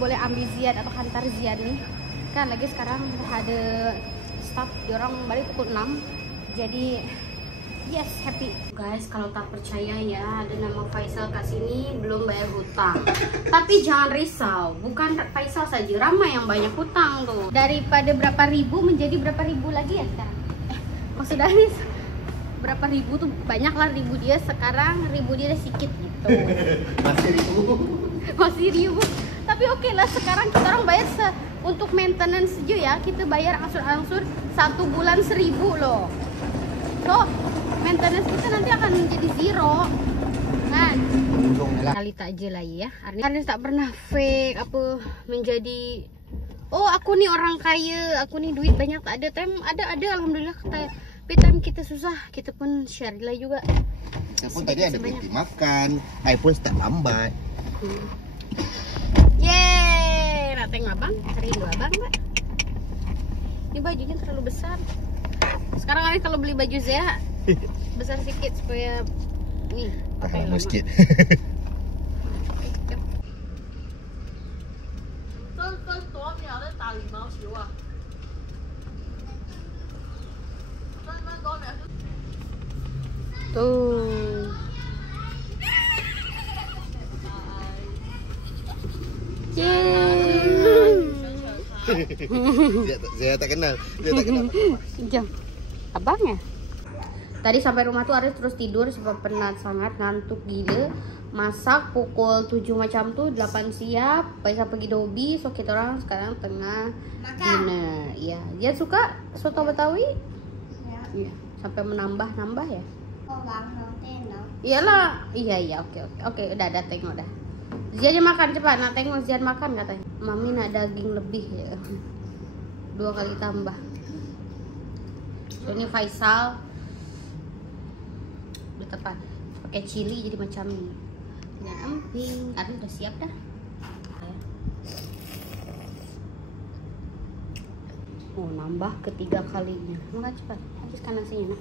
boleh ambil Ziyad atau hantar Ziyad nih. Kan lagi sekarang dah ada staff, diorang balik pukul 6. Jadi yes, happy. Guys, kalau tak percaya ya, ada nama Faisal kat sini belum bayar hutang. Tapi jangan risau, bukan Faisal saja, ramai yang banyak hutang tuh. Daripada berapa ribu menjadi berapa ribu lagi ya sekarang. Maksudnya nih berapa ribu tuh banyak lah ribu dia, sekarang ribu dia sedikit gitu. Masih ribu. Masih ribu. Tapi oke lah, sekarang kita orang bayar untuk maintenance saja ya, kita bayar angsur-angsur 1 bulan 1.000 loh. So, maintenance kita nanti akan menjadi zero kan? Kali tak je lah ya. Arnis tak pernah fake apa menjadi oh aku nih orang kaya, aku nih duit banyak, tak ada. Time ada alhamdulillah. Tapi time kita susah, kita pun share lah juga. saya pun tadi ada berhenti makan. Saya pun start lambat. Yeay, rateng abang, rindu abang Mbak. Ini bajunya terlalu besar. Sekarang Aris kalau beli baju Zea besar sedikit supaya nih pakai lama. Sikit. Tuh. Saya tak kenal. Saya tak kenal. Jam. Abang ya? Tadi sampai rumah tuh Aris terus tidur sebab penat sangat, ngantuk gila. Masak pukul 7 macam tuh, 8 siap. Paisa pergi dobi, so kita orang sekarang tengah dinner. Iya, dia suka soto Betawi? Iya. Sampai menambah-nambah ya? Iyalah, iya, oke, udah tengok dah. Zian makan cepat, nak tengok Zian makan katanya. Mami nak daging lebih ya. 2 kali tambah. So, ini Faisal udah tepat pakai cili jadi macam ini dengan emping. Aduh udah siap dah. Oh nambah ketiga kalinya. Makan cepat, habiskan nasinya nak.